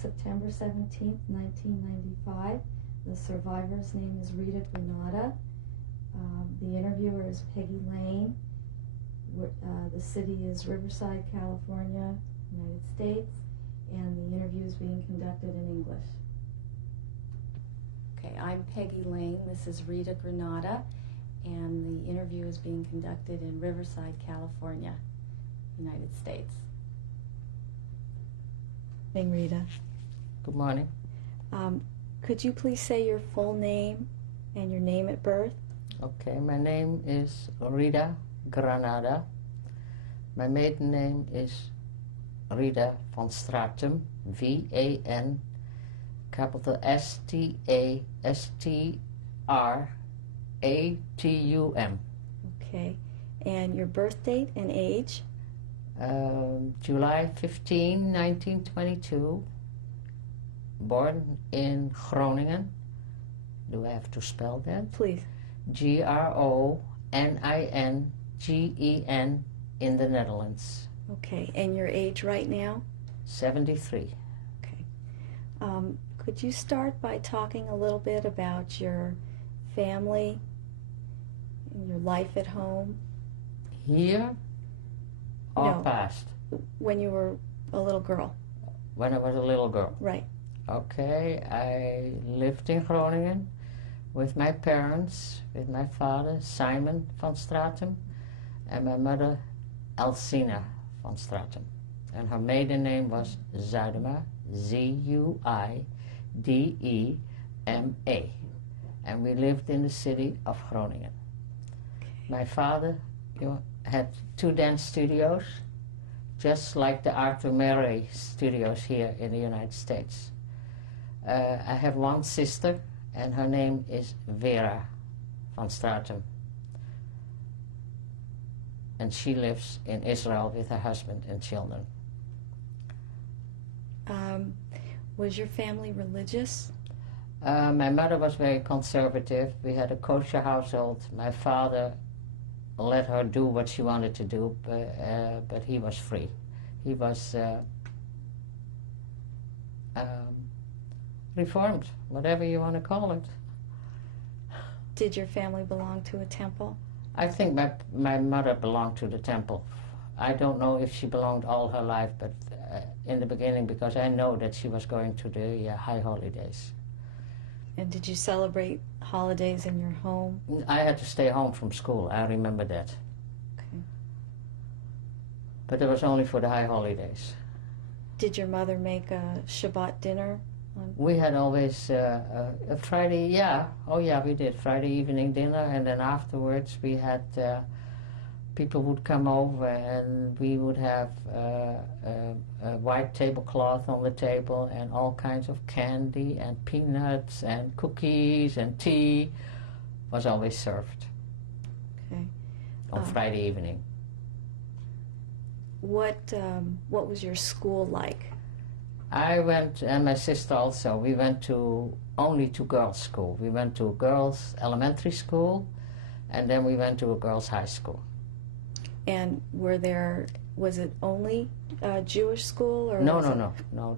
September 17th, 1995. The survivor's name is Rita Granaada. The interviewer is Peggy Lane. The city is Riverside, California, United States, and the interview is being conducted in English. Okay, I'm Peggy Lane. This is Rita Granaada, and the interview is being conducted in Riverside, California, United States. Hey, Rita. Good morning. Could you please say your full name and your name at birth? Okay, my name is Rita Granaada. My maiden name is Rita van Stratum, V-A-N, capital S-T-A-S-T-R-A-T-U-M. Okay, and your birth date and age? July 15, 1922, born in Groningen. Do I have to spell that? Please. G-R-O-N-I-N-G-E-N in the Netherlands. Okay, and your age right now? 73. Okay. Could you start by talking a little bit about your family and your life at home? Here or No. past? When you were a little girl. When I was a little girl. Right. Okay, I lived in Groningen with my parents, with my father, Simon van Stratum, and my mother, Elsina van Stratum. And her maiden name was Zuidema, Z-U-I-D-E-M-A. And we lived in the city of Groningen. My father had 2 dance studios, just like the Arthur Murray studios here in the United States. I have one sister, and her name is Vera van Stratum. And she lives in Israel with her husband and children. Was your family religious? My mother was very conservative. We had a kosher household. My father let her do what she wanted to do, but he was free. He was reformed, whatever you want to call it. Did your family belong to a temple? I think my mother belonged to the temple. I don't know if she belonged all her life, but in the beginning, because I know that she was going to the high holidays. And did you celebrate holidays in your home? I had to stay home from school, I remember that. Okay. But it was only for the high holidays. Did your mother make a Shabbat dinner? We had always a Friday, we did Friday evening dinner, and then afterwards we had people would come over and we would have a white tablecloth on the table and all kinds of candy and peanuts and cookies and tea was always served. Okay. On Friday evening. What was your school like? I went, and my sister also, we went only to girls' school. We went to a girls' elementary school, and then we went to a girls' high school. And was it only a Jewish school? Or No.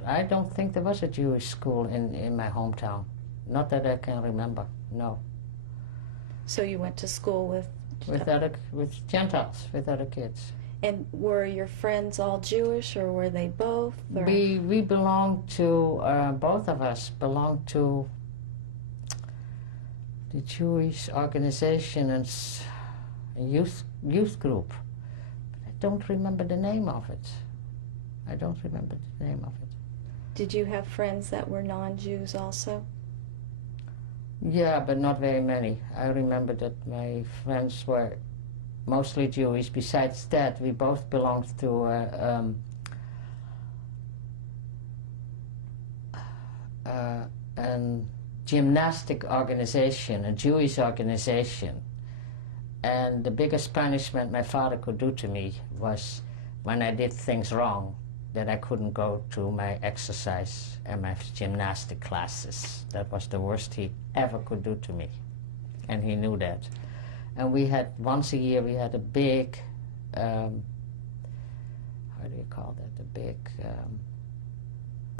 I don't think there was a Jewish school in my hometown. Not that I can remember, no. So you went to school with Gentiles, with other kids. And were your friends all Jewish, or were they both? Or? We belonged to, both of us belonged to the Jewish organization and youth group. But I don't remember the name of it. Did you have friends that were non-Jews also? Yeah, but not very many. I remember that my friends were mostly Jewish. Besides that, we both belonged to a gymnastic organization, a Jewish organization. And the biggest punishment my father could do to me was when I did things wrong, that I couldn't go to my exercise and my gymnastic classes. That was the worst he ever could do to me. And he knew that. And we had, once a year, we had a big, how do you call that, a big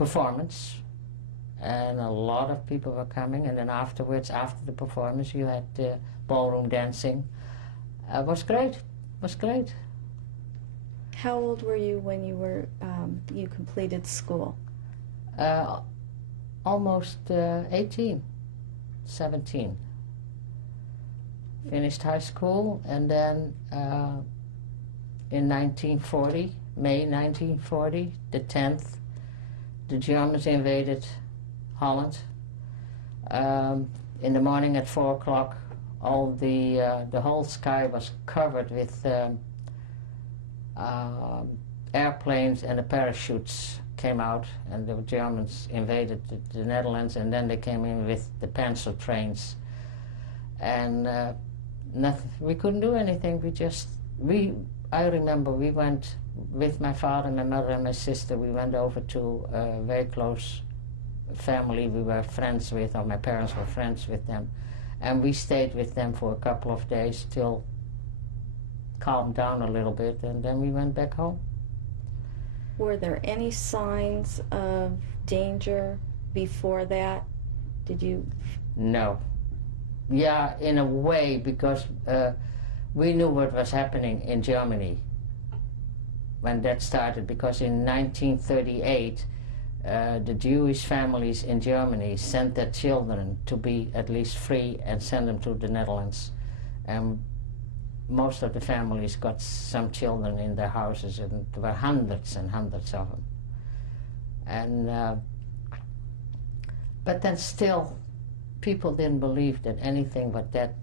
performance, and a lot of people were coming, and then afterwards, after the performance, you had ballroom dancing. It was great. It was great. How old were you when you completed school? Almost 18, 17. Finished high school, and then in 1940, May 1940, the 10th, the Germans invaded Holland. In the morning at 4 o'clock, all the whole sky was covered with airplanes, and the parachutes came out, and the Germans invaded the Netherlands, and then they came in with the pencil trains, and nothing. We couldn't do anything. I remember we went with my father, my mother, and my sister. We went over to a very close family we were friends with, or my parents were friends with them, and we stayed with them for a couple of days till calmed down a little bit, and then we went back home. Were there any signs of danger before that? Did you? No. Yeah, in a way, because we knew what was happening in Germany when that started, because in 1938 the Jewish families in Germany sent their children to be at least free and send them to the Netherlands. And most of the families got some children in their houses, and there were hundreds and hundreds of them. And but then still, people didn't believe that anything but that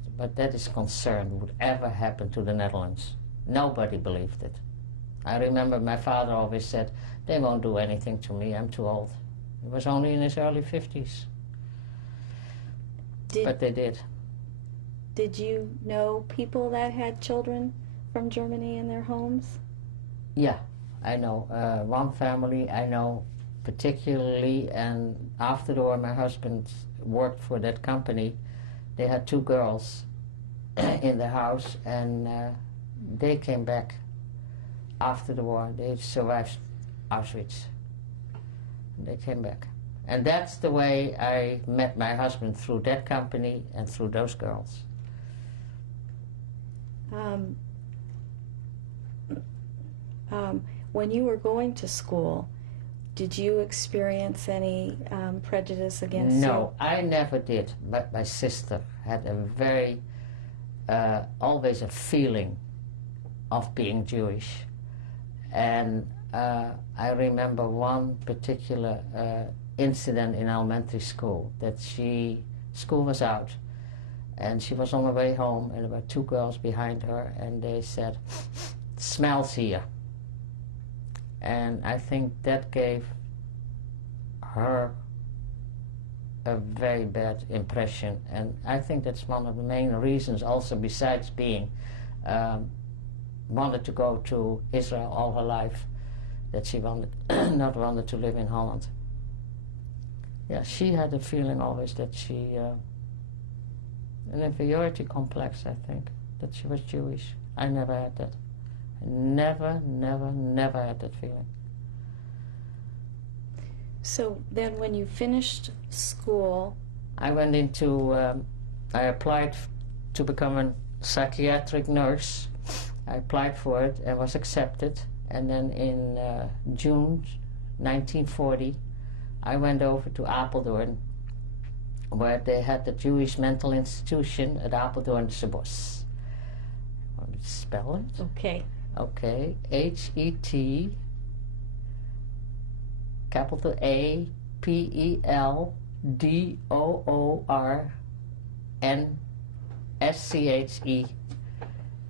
is concerned would ever happen to the Netherlands. Nobody believed it. I remember my father always said, "They won't do anything to me, I'm too old." He was only in his early 50s. But they did. Did you know people that had children from Germany in their homes? Yeah, I know. One family I know particularly, and after the war my husband worked for that company. They had 2 girls in the house, and they came back after the war. They survived Auschwitz. They came back. And that's the way I met my husband, through that company and through those girls. When you were going to school, did you experience any prejudice against you? No, I never did. But my sister had a very, always a feeling of being Jewish. And I remember one particular incident in elementary school, that school was out, and she was on her way home, and there were 2 girls behind her, and they said, "Smells here." And I think that gave her a very bad impression, and I think that's one of the main reasons, also besides being wanted to go to Israel all her life, that she wanted not wanted to live in Holland. Yeah, she had a feeling always that she an inferiority complex, I think, that she was Jewish. I never had that. I never had that feeling. So then when you finished school... I went into, I applied to become a psychiatric nurse. I applied for it and was accepted. And then in June 1940, I went over to Apeldoorn, where they had the Jewish mental institution at Apeldoornse Want me to spell it? Okay. Okay, H-E-T, capital A-P-E-L-D-O-O-R-N-S-C-H-E,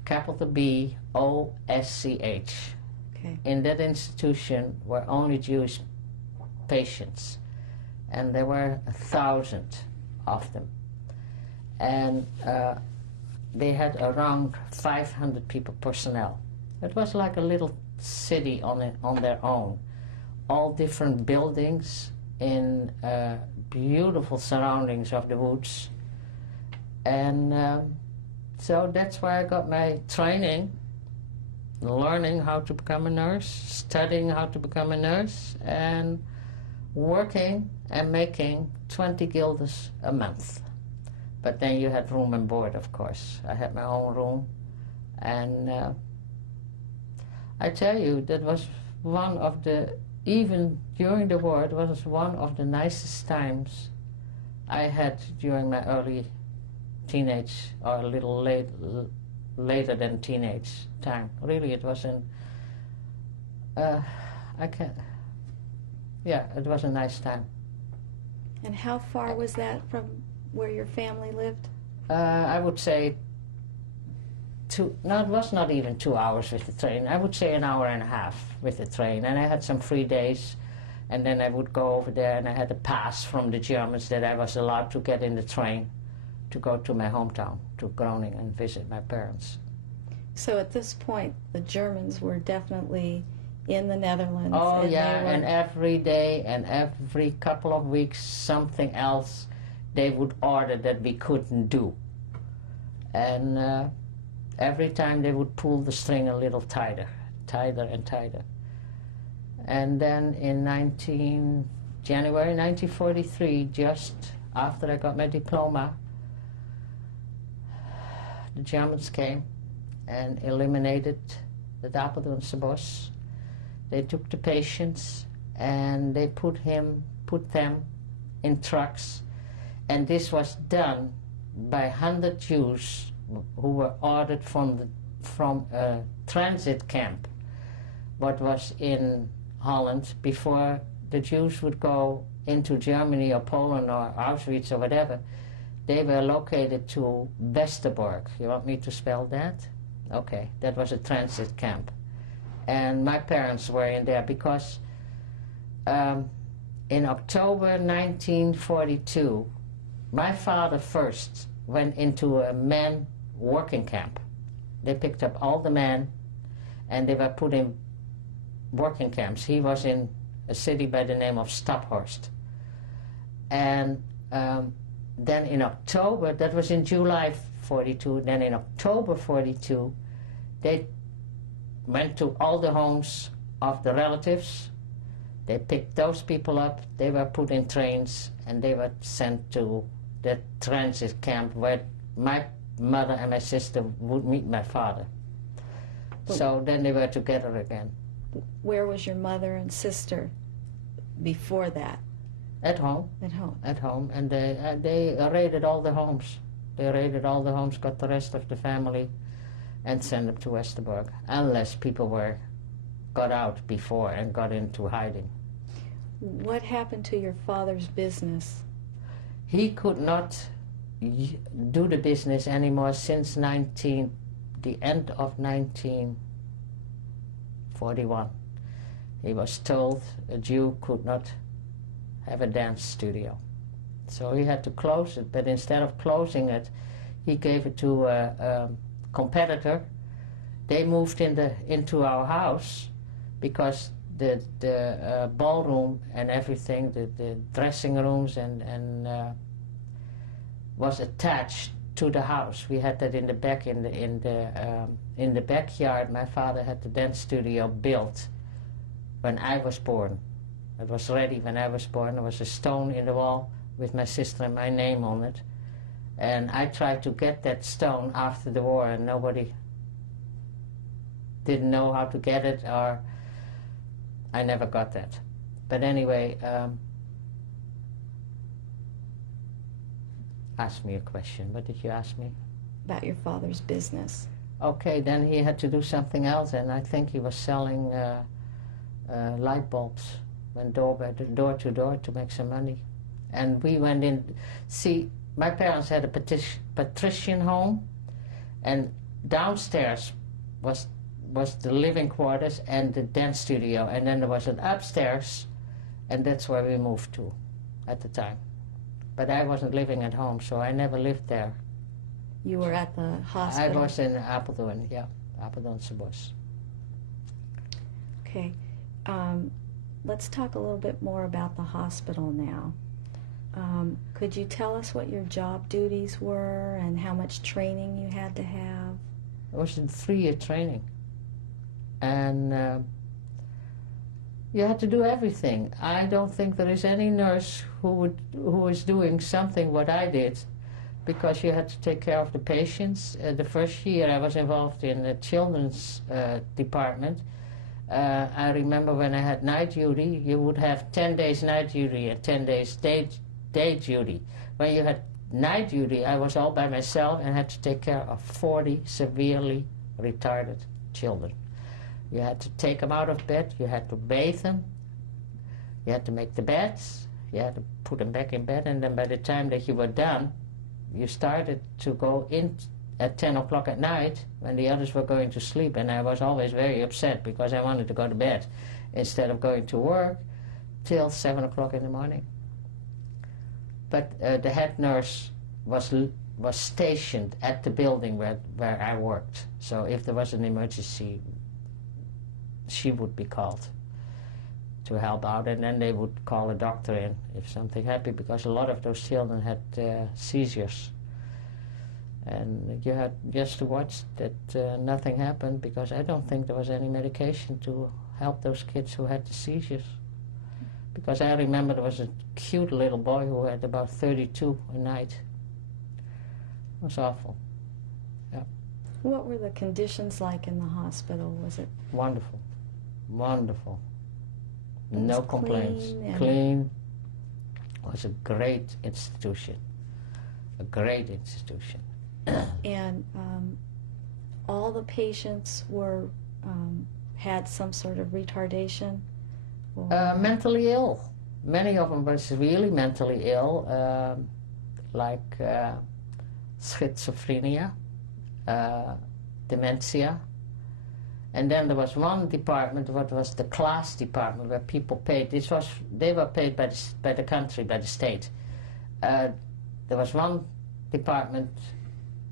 capital B-O-S-C-H. Okay. In that institution were only Jewish patients, and there were 1,000 of them. And they had around 500 people personnel. It was like a little city on their own. All different buildings in beautiful surroundings of the woods. And so that's where I got my training, learning how to become a nurse, studying how to become a nurse, and working and making 20 guilders a month. But then you had room and board, of course. I had my own room. And I tell you, that was one of the, even during the war, it was one of the nicest times I had during my early teenage, or a little later than teenage time. Really, it was it was a nice time. And how far was that from where your family lived? I would say it was not even 2 hours with the train. I would say an hour and a half with the train. And I had some free days, and then I would go over there, and I had a pass from the Germans that I was allowed to get in the train to go to my hometown, to Groningen, and visit my parents. So at this point, the Germans were definitely in the Netherlands. Oh, yeah, and every day and every couple of weeks, something else they would order that we couldn't do. And every time they would pull the string a little tighter and tighter. And then in January 1943, just after I got my diploma, the Germans came and eliminated the Apeldoornse Bos. They took the patients and they put them in trucks. And this was done by 100 Jews who were ordered from a transit camp, what was in Holland, before the Jews would go into Germany or Poland or Auschwitz or whatever. They were located to Westerbork. You want me to spell that? Okay, that was a transit camp. And my parents were in there because in October 1942, my father first went into a men working camp. They picked up all the men and they were put in working camps. He was in a city by the name of Staphorst. And then in October, that was in July 42, then in October 42, they went to all the homes of the relatives. They picked those people up, they were put in trains, and they were sent to the transit camp where my mother and my sister would meet my father. So then they were together again. Where was your mother and sister before that? At home. At home. At home, and they raided all the homes. They raided all the homes, got the rest of the family, and sent them to Westerbork, unless people got out before and got into hiding. What happened to your father's business? He could not do the business anymore since the end of 1941. He was told a Jew could not have a dance studio. So he had to close it, but instead of closing it, he gave it to a competitor. They moved into our house because the ballroom and everything, the dressing rooms and was attached to the house. We had that in the back, in the backyard. My father had the dance studio built when I was born. It was ready when I was born. There was a stone in the wall with my sister and my name on it. And I tried to get that stone after the war, and nobody didn't know how to get it, or I never got that. But anyway, ask me a question. What did you ask me? About your father's business. Okay, then he had to do something else, and I think he was selling light bulbs, went door to door to make some money. And we went in. See, my parents had a patrician home, and downstairs was the living quarters and the dance studio, and then there was an upstairs, and that's where we moved to at the time. But I wasn't living at home, so I never lived there. You were at the hospital? I was in Apeldoorn, yeah, Apeldoornse Bos. Okay. Let's talk a little bit more about the hospital now. Could you tell us what your job duties were and how much training you had to have? It was a 3-year training. And You had to do everything. I don't think there is any nurse who is doing something what I did, because you had to take care of the patients. The first year I was involved in the children's department. I remember when I had night duty, you would have 10 days night duty and 10 days day duty. When you had night duty, I was all by myself and had to take care of 40 severely retarded children. You had to take them out of bed, you had to bathe them, you had to make the beds, you had to put them back in bed, and then by the time that you were done, you started to go in at 10 o'clock at night when the others were going to sleep, and I was always very upset because I wanted to go to bed instead of going to work till 7 o'clock in the morning. But the head nurse was stationed at the building where I worked, so if there was an emergency, she would be called to help out, and then they would call a doctor in if something happened, because a lot of those children had seizures. And you had just to watch that nothing happened, because I don't think there was any medication to help those kids who had the seizures. Because I remember there was a cute little boy who had about 32 a night. It was awful. Yeah. What were the conditions like in the hospital? Was it wonderful? Wonderful. It No was complaints. Clean. It was a great institution. A great institution. And all the patients were had some sort of retardation? Or Mentally ill. Many of them were really mentally ill, like schizophrenia, dementia. And then there was one department, what was the class department, where people paid. They were paid by the country, by the state. There was one department,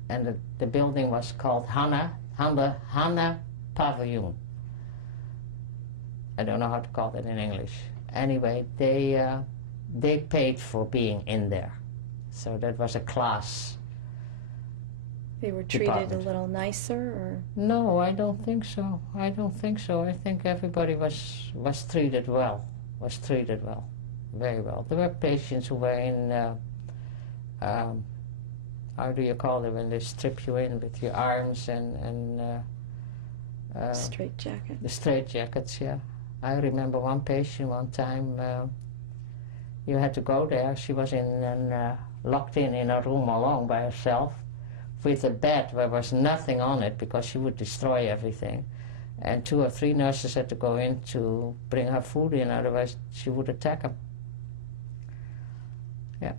and the building was called Hanna Pavilion. I don't know how to call it in English. Anyway, they paid for being in there, so that was a class. They were treated a little nicer, or? No, I don't think so. I don't think so. I think everybody was treated well. Was treated well, very well. There were patients who were in, how do you call it when they strip you in with your arms and straight jacket. The straight jackets, yeah. I remember one patient one time. You had to go there. She was locked in a room alone by herself, with a bed where was nothing on it, because she would destroy everything. And 2 or 3 nurses had to go in to bring her food in, otherwise she would attack them. Yeah.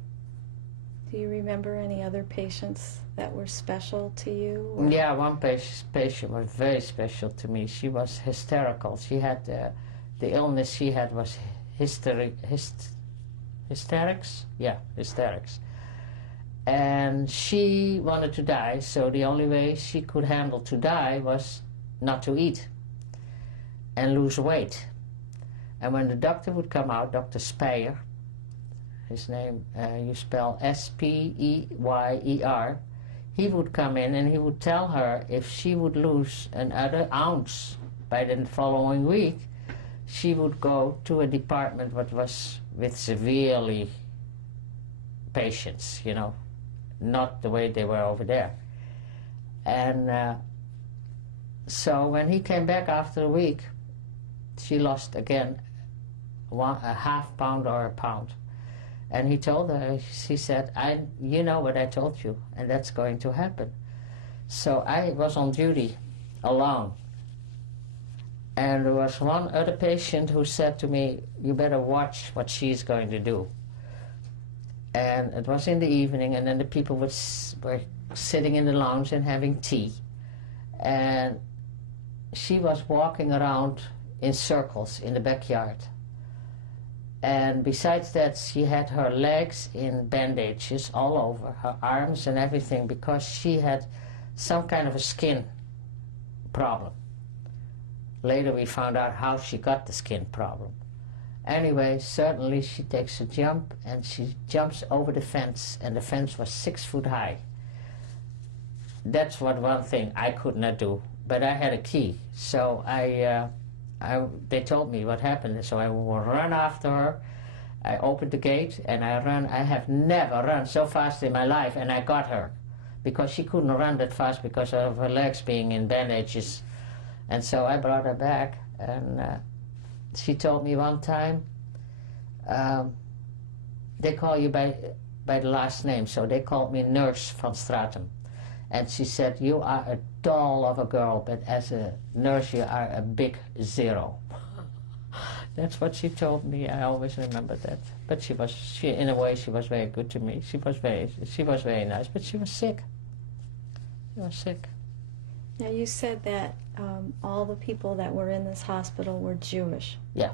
Do you remember any other patients that were special to you? Or? Yeah, one patient was very special to me. She was hysterical. She had, the illness she had was hysterics? Yeah, hysterics. And she wanted to die, so the only way she could handle to die was not to eat and lose weight. And when the doctor would come out, Dr. Speyer, his name, you spell S-P-E-Y-E-R, he would come in and he would tell her if she would lose another ounce by the following week, she would go to a department that was with severely patients, you know, not the way they were over there. And so when he came back after a week, she lost again a half pound or a pound. And he told her, he said, you know what I told you, and that's going to happen. So I was on duty alone. And there was one other patient who said to me, you better watch what she's going to do. And it was in the evening, and then the people were sitting in the lounge and having tea. And she was walking around in circles in the backyard. And besides that, she had her legs in bandages all over, her arms and everything, because she had some kind of a skin problem. Later we found out how she got the skin problem. Anyway, certainly she takes a jump, and she jumps over the fence, and the fence was 6 foot high. That's one thing I could not do, but I had a key. So I they told me what happened, so I will run after her. I opened the gate and I ran. I have never run so fast in my life, and I got her because she couldn't run that fast because of her legs being in bandages. And so I brought her back, and she told me one time, they call you by the last name, so they called me Nurse from Stratum. And she said, you are a doll of a girl, but as a nurse you are a big zero. That's what she told me. I always remember that. But she in a way she was very good to me. She was very nice, but she was sick. She was sick. Now you said that all the people that were in this hospital were Jewish. Yeah.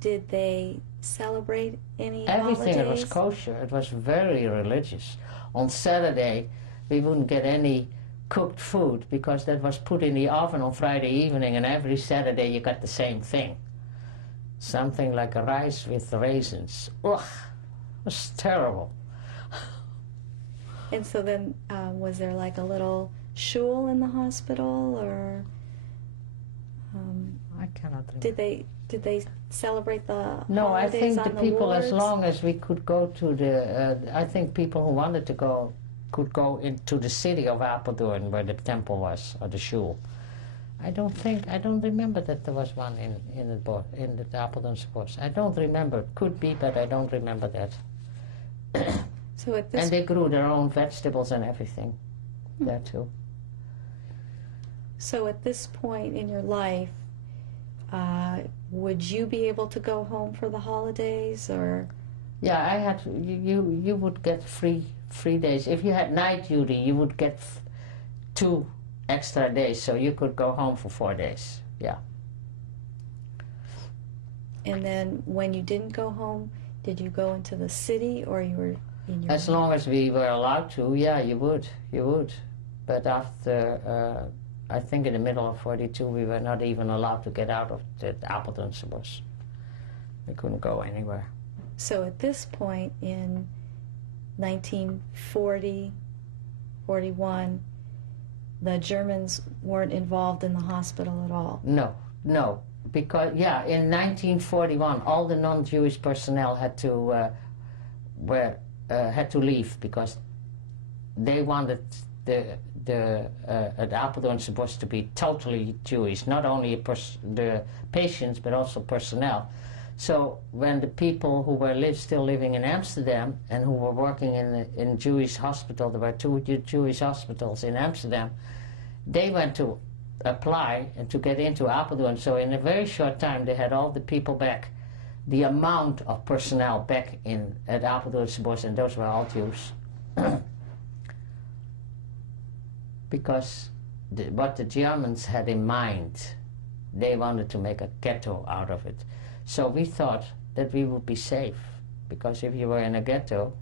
Did they celebrate any Everything holidays? was kosher. It was very religious. On Saturday, we wouldn't get any cooked food because that was put in the oven on Friday evening, and every Saturday you got the same thing. Something like a rice with raisins. Ugh, it was terrible. And so then, was there like a little shul in the hospital, or I cannot remember. did they celebrate the No, I holidays think on the people, wards? as long as we could go to the, I think people who wanted to go could go into the city of Apeldoorn where the temple was, or the shul. I don't remember that there was one in the Apeldoorn sports. I don't remember. Could be, but I don't remember that. So at this And they grew their own vegetables and everything there too. So at this point in your life, would you be able to go home for the holidays, or? Yeah, I had. You would get free days. If you had night duty, you would get 2 extra days, so you could go home for 4 days. Yeah. And then when you didn't go home, did you go into the city, or you were in your? As long as we were allowed to, yeah, you would. But after, I think in the middle of 42, we were not even allowed to get out of the Apeldoorn bus. We couldn't go anywhere. So at this point in 1940, 41, the Germans weren't involved in the hospital at all? No, because, yeah, in 1941, all the non-Jewish personnel had to leave because they wanted the Apeldoorn bus to be totally Jewish, not only the patients but also personnel. So when the people who were still living in Amsterdam and who were working in Jewish hospital, there were 2 Jewish hospitals in Amsterdam, they went to apply and to get into Apeldoorn. So in a very short time they had all the people back, the amount of personnel back at Apeldoorn bus, and those were all Jews. Because what the Germans had in mind, they wanted to make a ghetto out of it. So we thought that we would be safe, because if you were in a ghetto,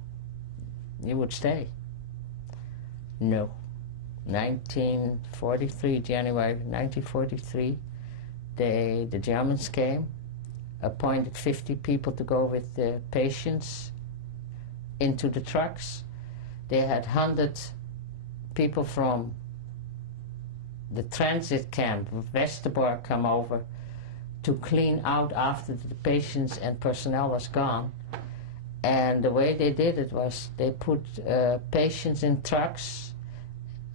you would stay. No. 1943, January 1943, the Germans came, appointed 50 people to go with the patients into the trucks. They had 100 people from the transit camp of Westerbork come over to clean out after the patients and personnel was gone. And the way they did it was they put patients in trucks,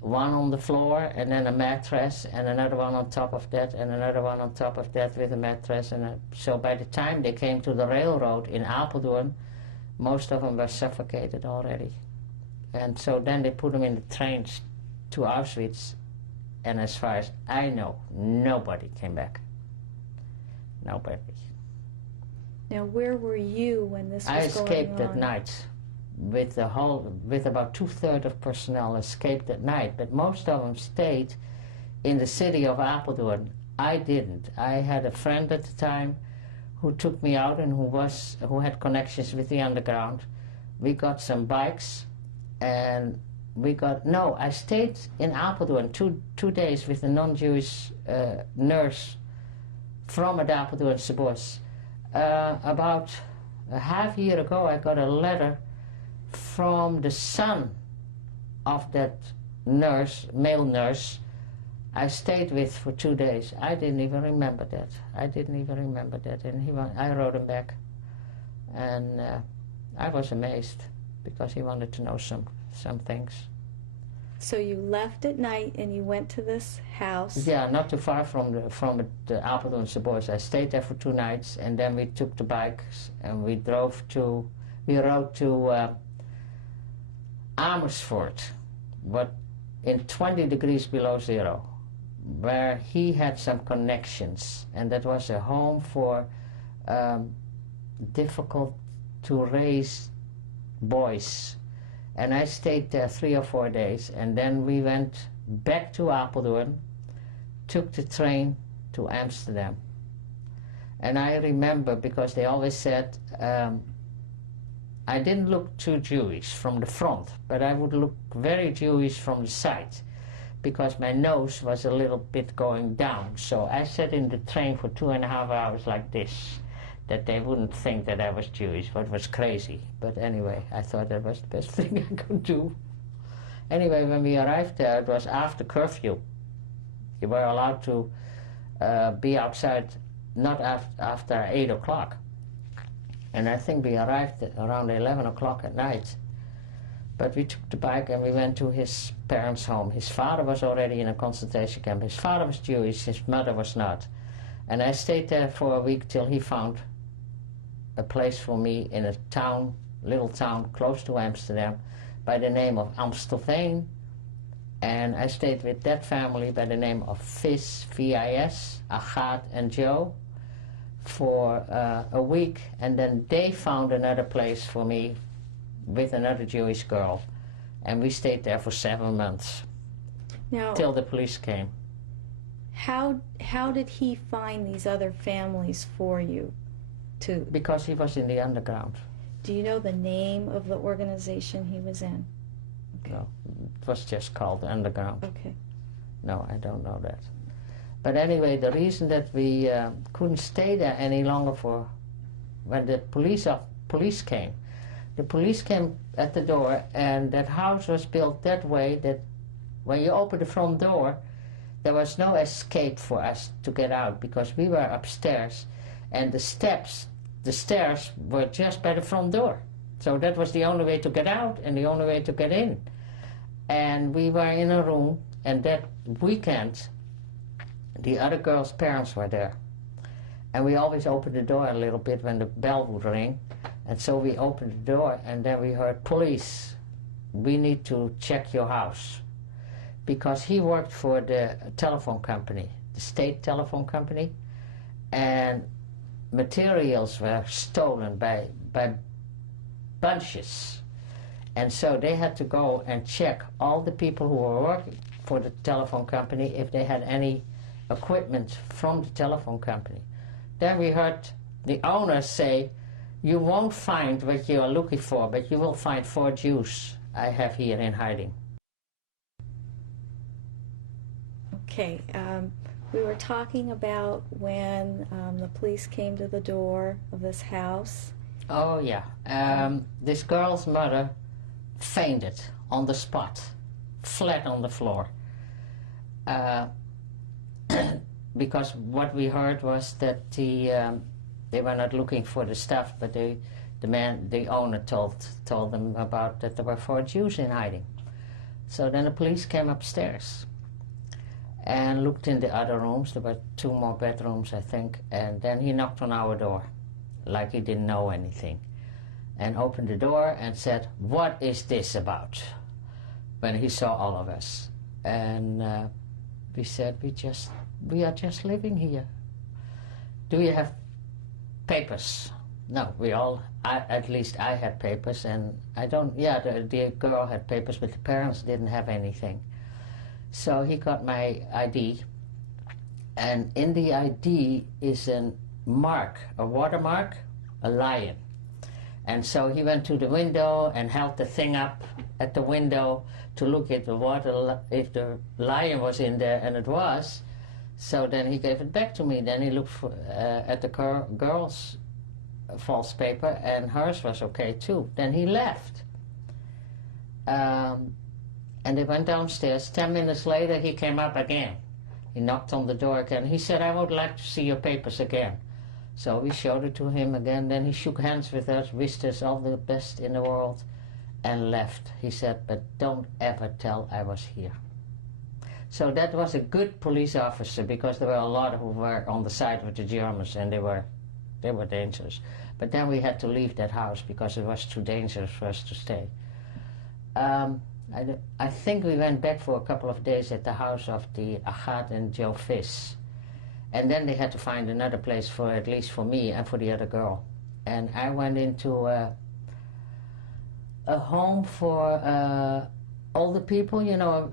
one on the floor and then a mattress, and another one on top of that, and another one on top of that with a mattress. And so by the time they came to the railroad in Apeldoorn, most of them were suffocated already. And so then they put them in the trains to Auschwitz, and as far as I know, nobody came back. Nobody. Now, where were you when this was I going escaped on? at night. With about 2/3 of personnel escaped at night, but most of them stayed in the city of Apeldoorn. I didn't. I had a friend at the time who took me out and who had connections with the underground. We got some bikes, and I stayed in Apeldoorn two days with a non-Jewish nurse from a Apeldoorn bus. About a half year ago, I got a letter from the son of that nurse, male nurse, I stayed with for 2 days. I didn't even remember that. And I wrote him back. And I was amazed because he wanted to know some things. So you left at night and you went to this house? Yeah, not too far from the Apeldoorn suburbs. I stayed there for 2 nights, and then we took the bikes and we rode to Amersfoort, but in 20 degrees below zero, where he had some connections, and that was a home for difficult to raise boys. And I stayed there 3 or 4 days, and then we went back to Apeldoorn, took the train to Amsterdam. And I remember, because they always said, I didn't look too Jewish from the front, but I would look very Jewish from the side, because my nose was a little bit going down. So I sat in the train for 2.5 hours like this, that they wouldn't think that I was Jewish, but it was crazy. But anyway, I thought that was the best thing I could do. Anyway, when we arrived there, it was after curfew. You were allowed to be outside not after 8 o'clock. And I think we arrived at around 11 o'clock at night. But we took the bike and we went to his parents' home. His father was already in a concentration camp. His father was Jewish, his mother was not. And I stayed there for a week till he found a place for me in a town, little town close to Amsterdam, by the name of Amstelveen. And I stayed with that family by the name of V-I-S, Agat and Joe, for a week. And then they found another place for me with another Jewish girl. And we stayed there for 7 months, now, till the police came. How did he find these other families for you? Because he was in the underground. Do you know the name of the organization he was in? Okay. No, it was just called Underground. Okay. No, I don't know that. But anyway, the reason that we couldn't stay there any longer for when the police came. The police came at the door, and that house was built that way that when you open the front door, there was no escape for us to get out, because we were upstairs, and the stairs were just by the front door. So that was the only way to get out and the only way to get in. And we were in a room, and that weekend the other girl's parents were there. And we always opened the door a little bit when the bell would ring. And so we opened the door, and then we heard, "Police, we need to check your house." Because he worked for the telephone company, the state telephone company, and materials were stolen by bunches. And so they had to go and check all the people who were working for the telephone company if they had any equipment from the telephone company. Then we heard the owner say, "You won't find what you are looking for, but you will find 4 Jews I have here in hiding." Okay, we were talking about when the police came to the door of this house. Oh yeah, this girl's mother fainted on the spot, flat on the floor. Because what we heard was that they were not looking for the stuff, but the owner told them about that there were 4 Jews in hiding. So then the police came upstairs and looked in the other rooms. There were 2 more bedrooms, I think, and then he knocked on our door like he didn't know anything, and opened the door and said, "What is this about?" when he saw all of us. And we said, we are just living here. "Do you have papers?" No, at least I had papers, and the girl had papers, but the parents didn't have anything. So he got my ID, and in the ID is a watermark, a lion. And so he went to the window and held the thing up at the window to look at if the lion was in there, and it was. So then he gave it back to me. Then he looked at the girl's false paper, and hers was okay too. Then he left. And they went downstairs. 10 minutes later, he came up again. He knocked on the door again. He said, I would like to see your papers again. So we showed it to him again. Then he shook hands with us, wished us all the best in the world, and left. He said, but don't ever tell I was here. So that was a good police officer, because there were a lot who were on the side with the Germans, and they were dangerous. But then we had to leave that house because it was too dangerous for us to stay. I think we went back for a couple of days at the house of the Agat and Joe Fiss. And then they had to find another place for, at least for me and for the other girl. And I went into a home for older people, you know,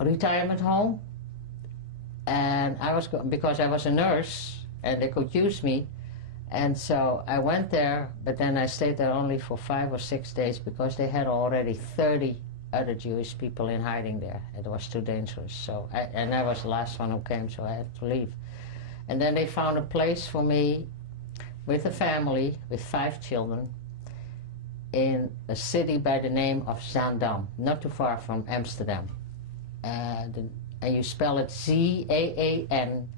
a retirement home. And I was, because I was a nurse and they could use me. And so I went there, but then I stayed there only for 5 or 6 days because they had already 30 other Jewish people in hiding there. It was too dangerous. So and I was the last one who came, so I had to leave. And then they found a place for me with a family with 5 children in a city by the name of Zaandam, not too far from Amsterdam. And you spell it Zaandam.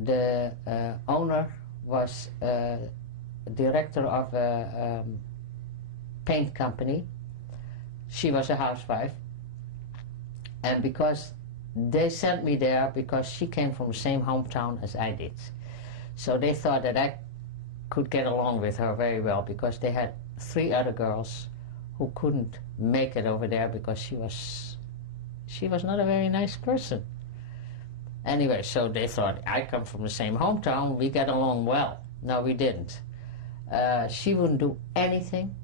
The owner was director of a paint company. She was a housewife. And because they sent me there because she came from the same hometown as I did. So they thought that I could get along with her very well, because they had 3 other girls who couldn't make it over there because she was not a very nice person. Anyway, so they thought, I come from the same hometown, we get along well. No, we didn't. She wouldn't do anything.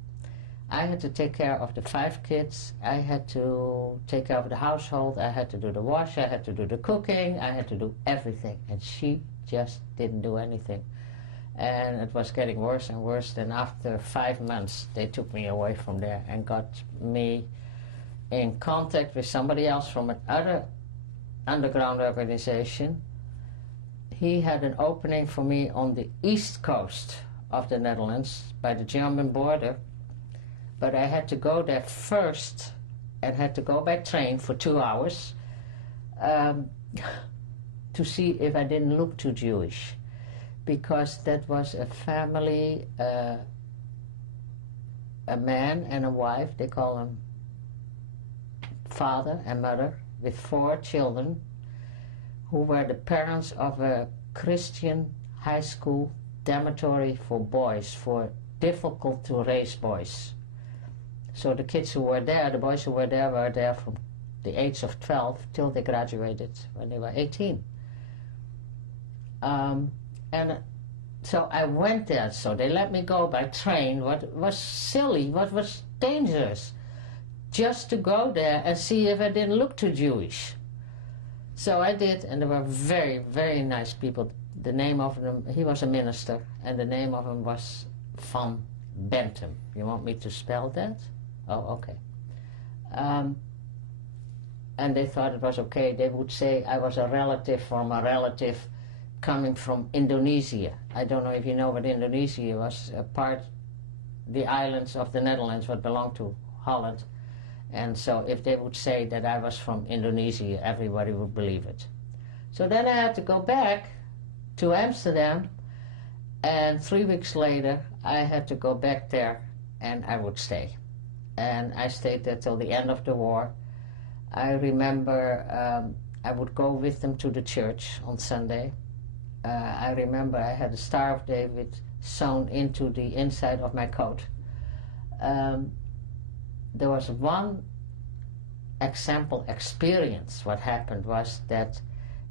I had to take care of the 5 kids. I had to take care of the household. I had to do the wash. I had to do the cooking. I had to do everything. And she just didn't do anything. And it was getting worse and worse. Then after 5 months, they took me away from there and got me in contact with somebody else from another underground organization. He had an opening for me on the east coast of the Netherlands by the German border, but I had to go there first and had to go by train for 2 hours to see if I didn't look too Jewish, because that was a family, a man and a wife, they call him father and mother, with 4 children, who were the parents of a Christian high school dormitory for boys, for difficult to raise boys. So the kids who were there, the boys who were there from the age of 12 till they graduated when they were 18. And so I went there, so they let me go by train, what was silly, what was dangerous, just to go there and see if I didn't look too Jewish. So I did, and they were very, very nice people. The name of them, he was a minister, and the name of him was Van Bentum. You want me to spell that? Oh, okay. And they thought it was okay. They would say I was a relative from a relative coming from Indonesia. I don't know if you know what Indonesia was, the islands of the Netherlands what belonged to Holland. And so if they would say that I was from Indonesia, everybody would believe it. So then I had to go back to Amsterdam, and 3 weeks later I had to go back there and I would stay. And I stayed there till the end of the war. I remember I would go with them to the church on Sunday. I remember I had a Star of David sewn into the inside of my coat. There was one example experience. What happened was that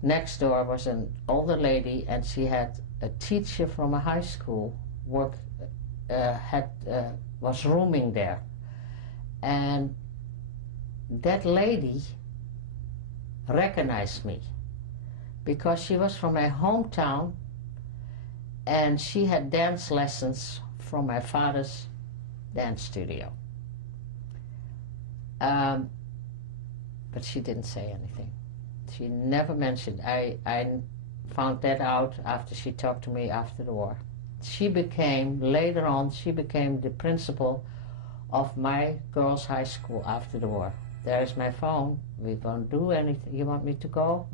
next door was an older lady, and she had a teacher from a high school was rooming there. And that lady recognized me because she was from my hometown, and she had dance lessons from my father's dance studio. But she didn't say anything. She never mentioned. I found that out after she talked to me after the war. Later on, she became the principal of my girls' high school after the war. there's my phone. We won't do anything. You want me to go?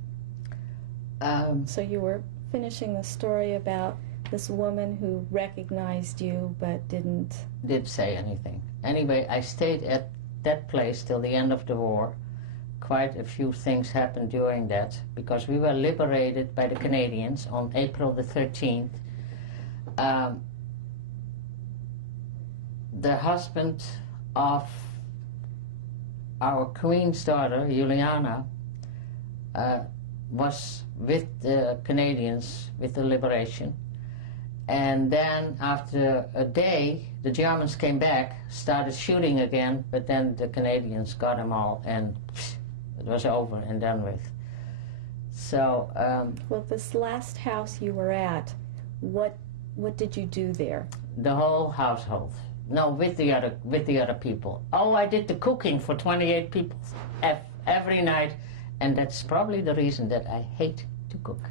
So you were finishing the story about this woman who recognized you but didn't say anything. Anyway, I stayed at that place till the end of the war. Quite a few things happened during that, because we were liberated by the Canadians on April the 13th. The husband of our queen's daughter, Juliana, was with the Canadians with the liberation. And then after a day, the Germans came back, started shooting again, but then the Canadians got them all, and it was over and done with. So, well, this last house you were at, what did you do there? The whole household. No, with the other people. Oh, I did the cooking for 28 people every night, and that's probably the reason that I hate to cook.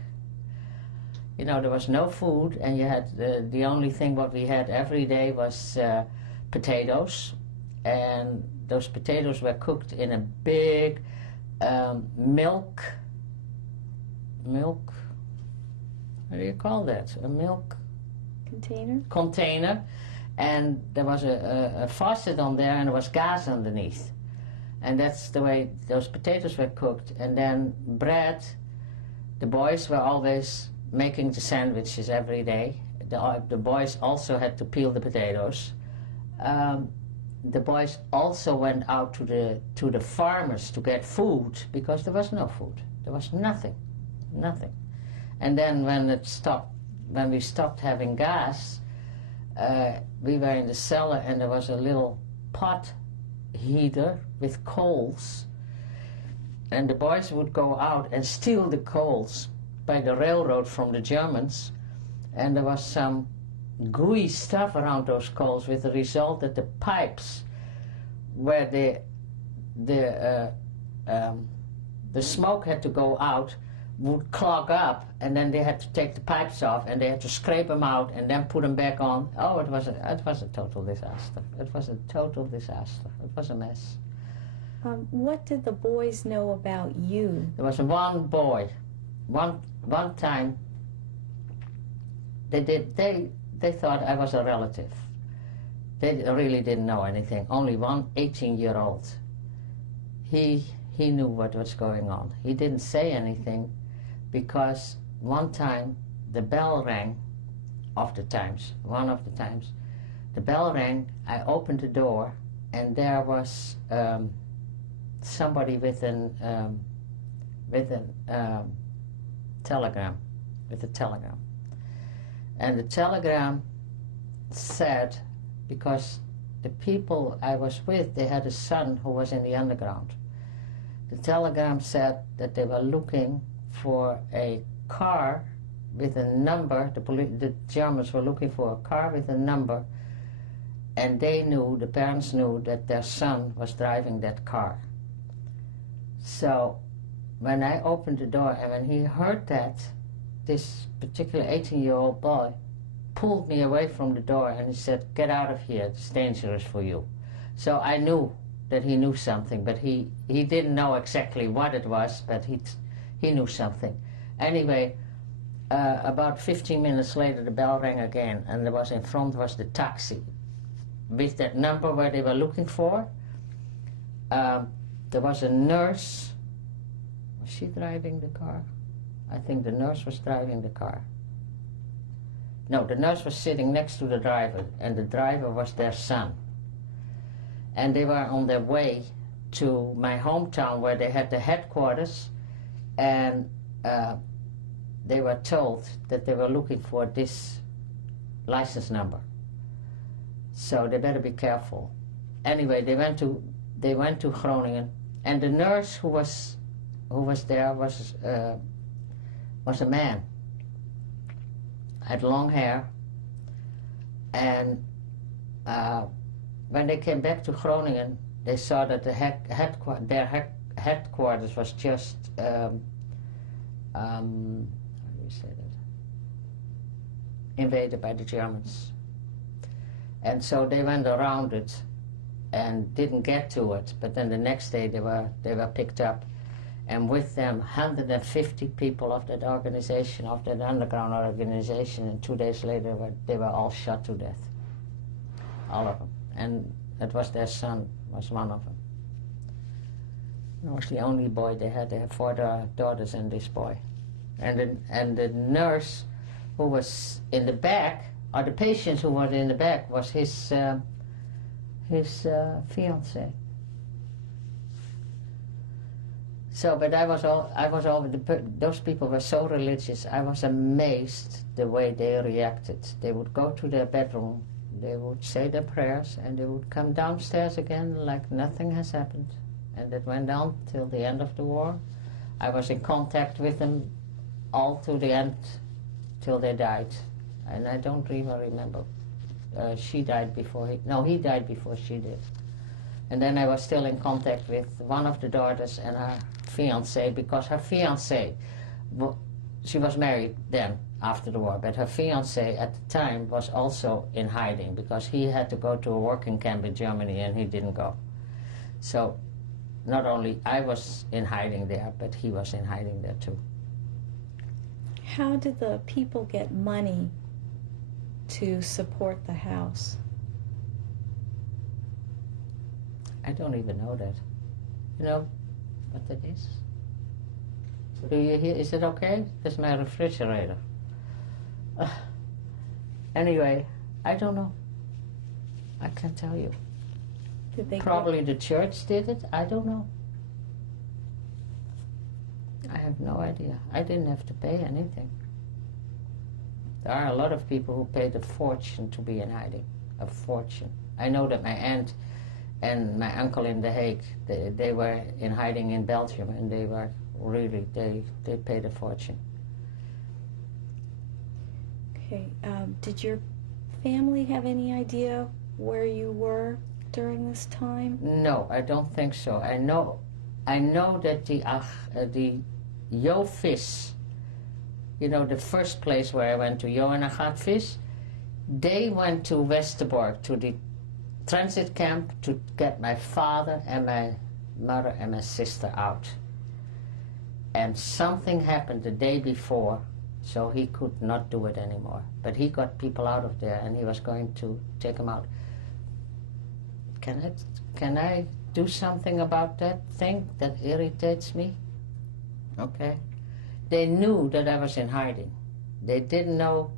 You know, there was no food, and you had the only thing what we had every day was potatoes, and those potatoes were cooked in a big milk. What do you call that? A milk container. And there was a faucet on there, and there was gas underneath. And that's the way those potatoes were cooked. And then bread, the boys were always making the sandwiches every day. The boys also had to peel the potatoes. The boys also went out to the farmers to get food, because there was no food. There was nothing. And then when we stopped having gas, we were in the cellar, and there was a little pot heater with coals, and the boys would go out and steal the coals by the railroad from the Germans, and there was some gooey stuff around those coals, with the result that the pipes where the smoke had to go out would clog up, and then they had to take the pipes off, and they had to scrape them out and then put them back on. Oh, it was a total disaster. It was a total disaster. It was a mess. What did the boys know about you? There was one boy. One time, they thought I was a relative. They really didn't know anything. Only one 18-year-old. He knew what was going on. He didn't say anything, because one time the bell rang, one of the times, the bell rang, I opened the door, and there was somebody with a telegram. And the telegram said, because the people I was with, they had a son who was in the underground. The telegram said that they were looking for a car with a number. The Germans were looking for a car with a number, and the parents knew that their son was driving that car. So when I opened the door, and when he heard that, this particular 18-year-old boy pulled me away from the door, and he said, "Get out of here, it's dangerous for you." So I knew that he knew something, but he didn't know exactly what it was, but he knew something. Anyway, about 15 minutes later, the bell rang again, and there was in front was the taxi with that number where they were looking for. There was a nurse. Was she driving the car? I think the nurse was driving the car. No, the nurse was sitting next to the driver, and the driver was their son. And they were on their way to my hometown, where they had the headquarters, and they were told that they were looking for this license number. So they better be careful. Anyway, they went to Groningen, and the nurse who was there was a man. Had long hair, and when they came back to Groningen, they saw that their headquarters was just how do you say that? Invaded by the Germans. And so they went around it, and didn't get to it. But then the next day they were picked up, and with them 150 people of that organization, of that underground organization. And 2 days later they were all shot to death, all of them. And it was their son was one of them. It was the only boy they had. They had 4 daughters and this boy. And the nurse who was in the back, or the patient who was in the back, was his fiancée. So, but those people were so religious. I was amazed the way they reacted. They would go to their bedroom, they would say their prayers, and they would come downstairs again like nothing has happened. And that went on till the end of the war. I was in contact with them all to the end, till they died. And I don't even remember. She died before he died before she did. And then I was still in contact with one of the daughters and her fiancé, because her fiancé, she was married then, after the war, but her fiancé at the time was also in hiding because he had to go to a working camp in Germany and he didn't go. So not only I was in hiding there, but he was in hiding there too. How did the people get money to support the house? I don't even know that. You know what that is? Do you hear? Is it okay? That's my refrigerator. Anyway, I don't know. I can't tell you. Did they Probably the church did it. I don't know. I have no idea. I didn't have to pay anything. There are a lot of people who paid a fortune to be in hiding. A fortune. I know that my aunt and my uncle in The Hague, they were in hiding in Belgium, and they were really, they paid a fortune. Okay. Did your family have any idea where you were during this time? No, I don't think so. I know that the Jo Vis, you know, the first place where I went to, Jo and Agathe Vis, they went to Westerbork, to the transit camp, to get my father and my mother and my sister out. And something happened the day before, so he could not do it anymore. But he got people out of there, and he was going to take them out. Can I do something about that thing that irritates me? Okay. They knew that I was in hiding. They didn't know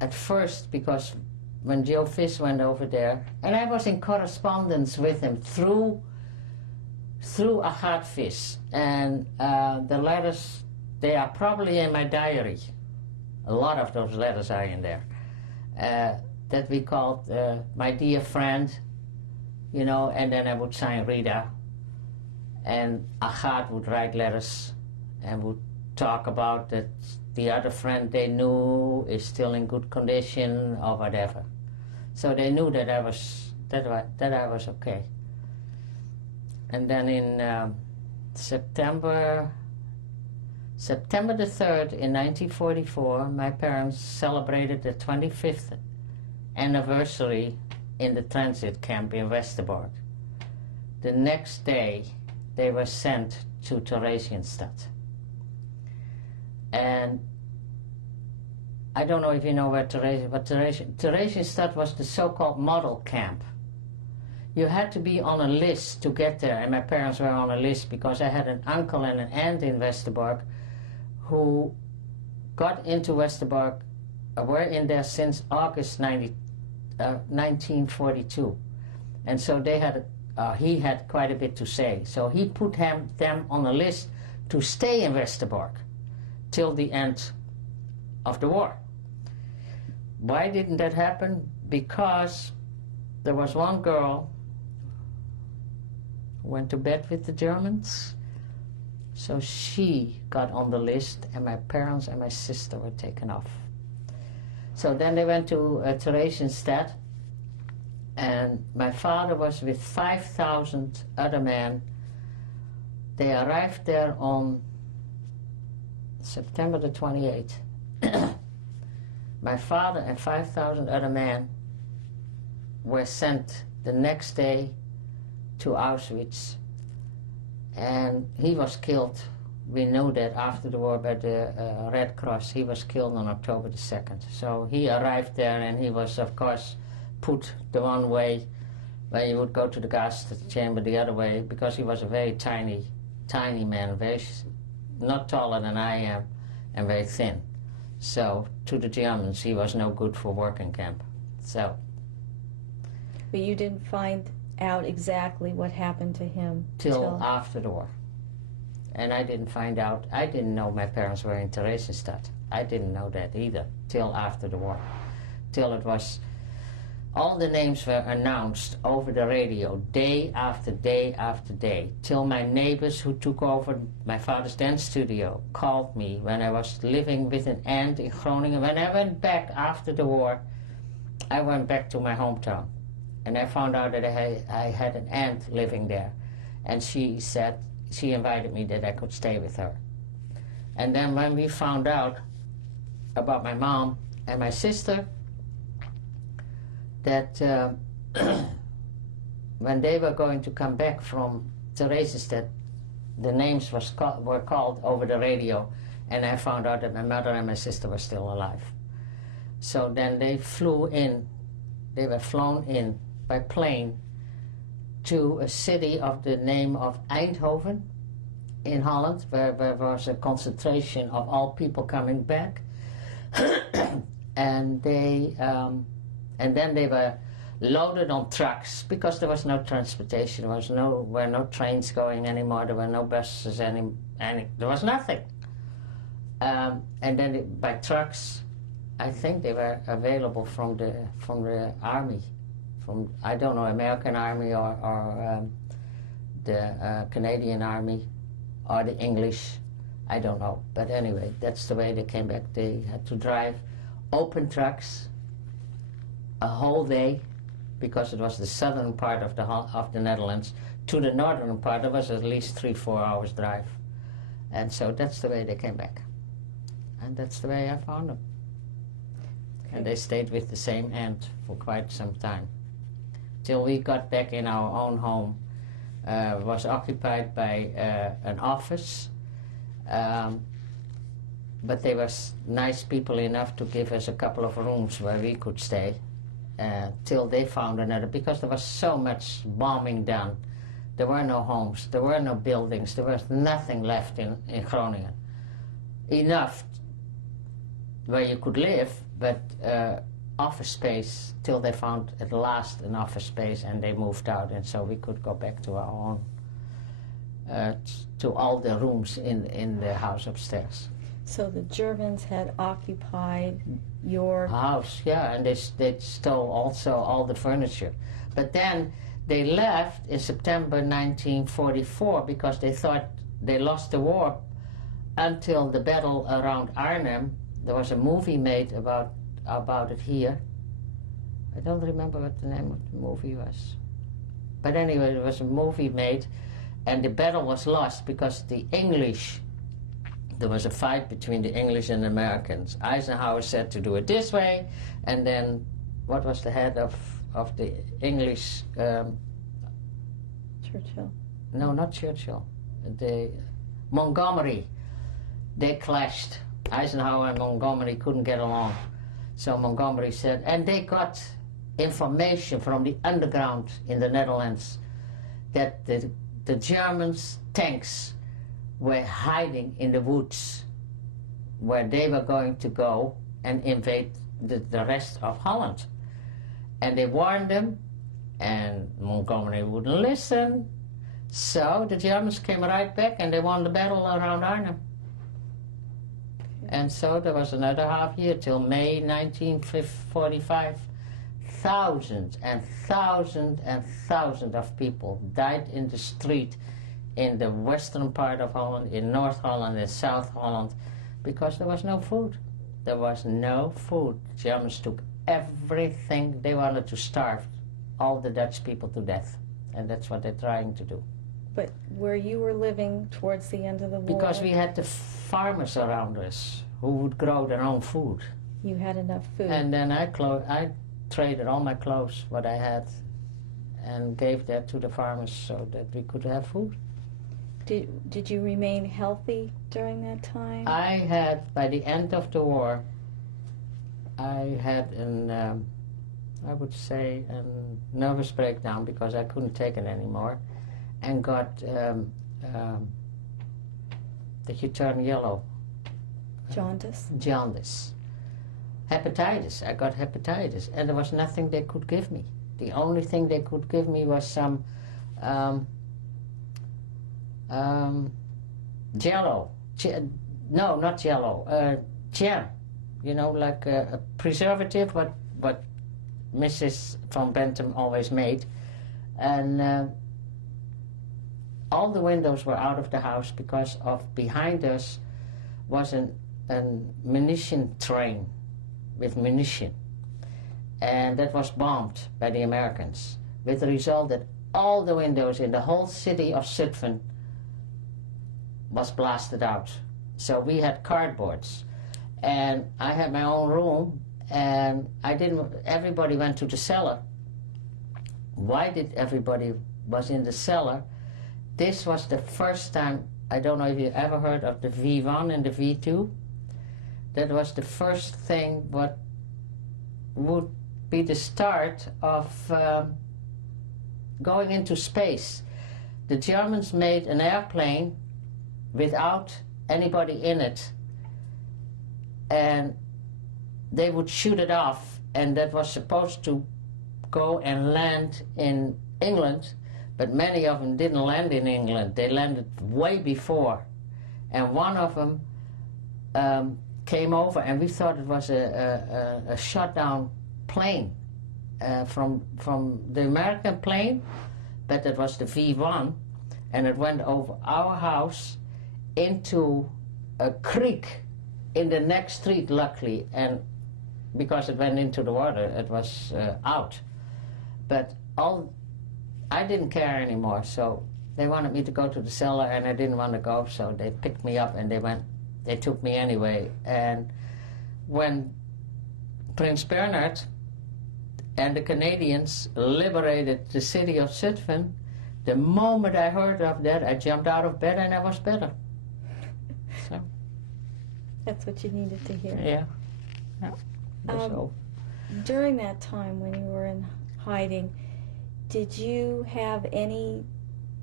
at first, because when Jo Vis went over there, and I was in correspondence with him through Agathe Vis, and the letters, they are probably in my diary. A lot of those letters are in there. That we called my dear friend, you know, and then I would sign Rita, and Agathe would write letters and would talk about that the other friend they knew is still in good condition or whatever. So they knew that I was okay. And then in September the 3rd in 1944, my parents celebrated the 25th anniversary in the transit camp in Westerbork. The next day, they were sent to Theresienstadt. And I don't know if you know where Theresienstadt was, the so-called model camp. You had to be on a list to get there, and my parents were on a list because I had an uncle and an aunt in Westerbork who got into Westerbork, were in there since August 1942. And so they had, he had quite a bit to say. So he put them on a list to stay in Westerbork till the end of the war. Why didn't that happen? Because there was one girl who went to bed with the Germans, so she got on the list, and my parents and my sister were taken off. So then they went to Theresienstadt, and my father was with 5,000 other men. They arrived there on September the 28th. My father and 5,000 other men were sent the next day to Auschwitz, and he was killed. We knew that after the war by the Red Cross. He was killed on October the 2nd. So he arrived there, and he was, of course, put the one way where you would go to the gas chamber the other way, because he was a very tiny man, not taller than I am, and very thin. So to the Germans, he was no good for working camp. So. But you didn't find out exactly what happened to him till after the war. And I didn't find out. I didn't know my parents were in Theresienstadt. I didn't know that either till after the war. Till it was, all the names were announced over the radio day after day after day. Till my neighbors who took over my father's dance studio called me when I was living with an aunt in Groningen. When I went back after the war, I went back to my hometown. And I found out that I had an aunt living there. And she said, she invited me that I could stay with her. And then when we found out about my mom and my sister, that when they were going to come back from Theresienstadt, the names were called over the radio, and I found out that my mother and my sister were still alive. So then they were flown in by plane to a city of the name of Eindhoven in Holland, where there was a concentration of all people coming back. And then they were loaded on trucks, because there was no transportation, there were no trains going anymore, there were no buses, there was nothing. And then by trucks, I think they were available from the army, from, I don't know, American Army or the Canadian Army or the English, I don't know. But anyway, that's the way they came back. They had to drive open trucks a whole day, because it was the southern part of the Netherlands. To the northern part, it was at least 3-4 hours drive. And so that's the way they came back. And that's the way I found them. Okay. And they stayed with the same aunt for quite some time, till we got back in our own home. Was occupied by an office, but they were nice people enough to give us a couple of rooms where we could stay till they found another, because there was so much bombing done. There were no homes, there were no buildings, there was nothing left in Groningen. Enough where you could live, but office space, till they found at last an office space, and they moved out, and so we could go back to our own, to all the rooms in the house upstairs. So the Germans had occupied your house, yeah, and they stole also all the furniture. But then they left in September 1944, because they thought they lost the war until the battle around Arnhem. There was a movie made about it here. I don't remember what the name of the movie was. But anyway, there was a movie made, and the battle was lost because the English, there was a fight between the English and the Americans. Eisenhower said to do it this way, and then what was the head of the English? Churchill. No, not Churchill. Montgomery. They clashed. Eisenhower and Montgomery couldn't get along. So Montgomery said, and they got information from the underground in the Netherlands that the Germans' tanks were hiding in the woods, where they were going to go and invade the rest of Holland. And they warned them, and Montgomery wouldn't listen. So the Germans came right back, and they won the battle around Arnhem. And so there was another half year till May 1945. Thousands and thousands and thousands of people died in the street in the western part of Holland, in North Holland and South Holland, because there was no food. There was no food. Germans took everything. They wanted to starve all the Dutch people to death, and that's what they're trying to do. But where you were living towards the end of the war? Because we had the farmers around us who would grow their own food. You had enough food. And then I traded all my clothes, what I had, and gave that to the farmers so that we could have food. Did you remain healthy during that time? I had, by the end of the war, I had I would say, a nervous breakdown because I couldn't take it anymore, and got that you turn yellow. Jaundice? Jaundice. Hepatitis. I got hepatitis, and there was nothing they could give me. The only thing they could give me was some jello. No, not jello. Jam. You know, like a preservative, what Mrs. von Bentham always made. And all the windows were out of the house because of behind us was a munition train with munition. And that was bombed by the Americans, with the result that all the windows in the whole city of Zutphen was blasted out. So we had cardboards. And I had my own room, and everybody went to the cellar. Why did everybody was in the cellar? This was the first time, I don't know if you ever heard of the V1 and the V2. That was the first thing what would be the start of going into space. The Germans made an airplane without anybody in it, and they would shoot it off, and that was supposed to go and land in England, but many of them didn't land in England. They landed way before, and one of them came over, and we thought it was a shot down plane from the American plane, but it was the V1, and it went over our house into a creek in the next street, luckily, and because it went into the water, it was out. But I didn't care anymore, so they wanted me to go to the cellar, and I didn't want to go, so they picked me up and they took me anyway. And when Prince Bernhard and the Canadians liberated the city of Zutphen, the moment I heard of that, I jumped out of bed and I was better. So. That's what you needed to hear. Yeah. During that time when you were in hiding, did you have any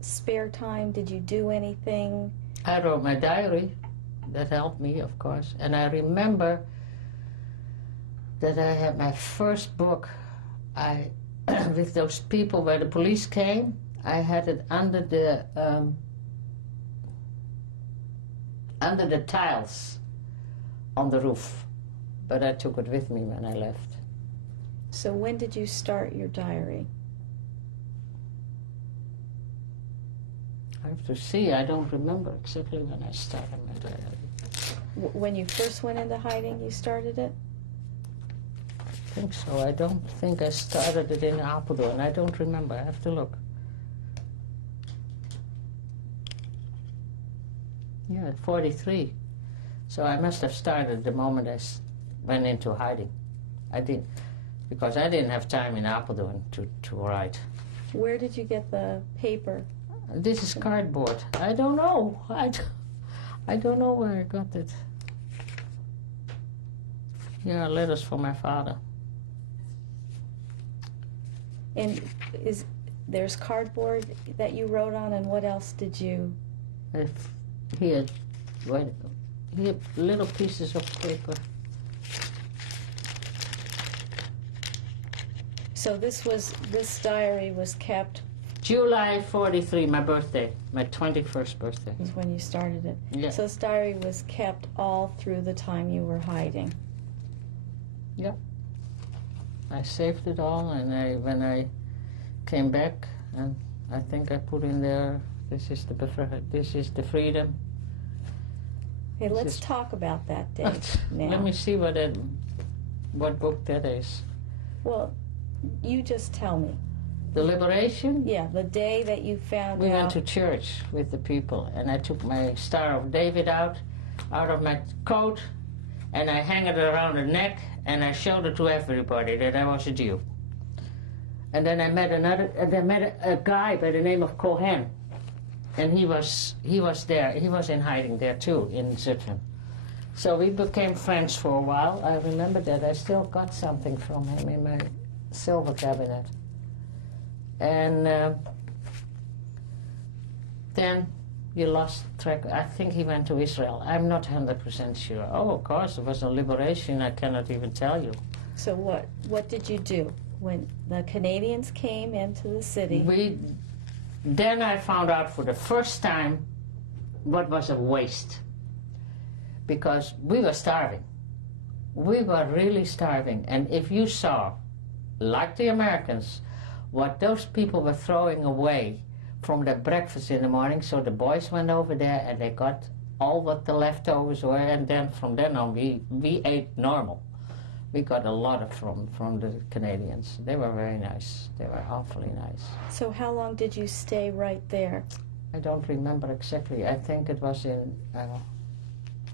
spare time? Did you do anything? I wrote my diary. That helped me, of course. And I remember that I had my first book. With those people where the police came, I had it under the tiles on the roof, but I took it with me when I left. So when did you start your diary? I have to see, I don't remember exactly when I started my diary. When you first went into hiding, you started it? I think so. I don't think I started it in Apeldoorn. I don't remember. I have to look. Yeah, at 43. So I must have started the moment I went into hiding. I did, because I didn't have time in Apeldoorn to write. Where did you get the paper? This is cardboard. I don't know. I don't know where I got it. Yeah, letters from my father. And there's cardboard that you wrote on, and what else did you? Here, little pieces of paper. So this diary was kept. July 43, my birthday, my 21st birthday. Was when you started it. Yeah. So this diary was kept all through the time you were hiding. Yep. I saved it all, and when I came back, and I think I put in there, this is the freedom. Okay, let's talk about that day now. Let me see what book that is. Well, you just tell me. The liberation? Yeah, the day that you found out. We went to church with the people, and I took my Star of David out of my coat, and I hang it around the neck, and I showed it to everybody that I was a Jew. And then I met a guy by the name of Cohen, and he was there. He was in hiding there too in Stratum. So we became friends for a while. I remember that I still got something from him in my silver cabinet. And then you lost track. I think he went to Israel. I'm not 100% sure. Oh, of course, it was a liberation. I cannot even tell you. So what did you do when the Canadians came into the city? Then I found out for the first time what was a waste. Because we were starving. We were really starving. And if you saw, like the Americans, what those people were throwing away from their breakfast in the morning, so the boys went over there and they got all what the leftovers were, and then from then on we ate normal. We got a lot from the Canadians. They were very nice. They were awfully nice. So how long did you stay right there? I don't remember exactly. I think it was in...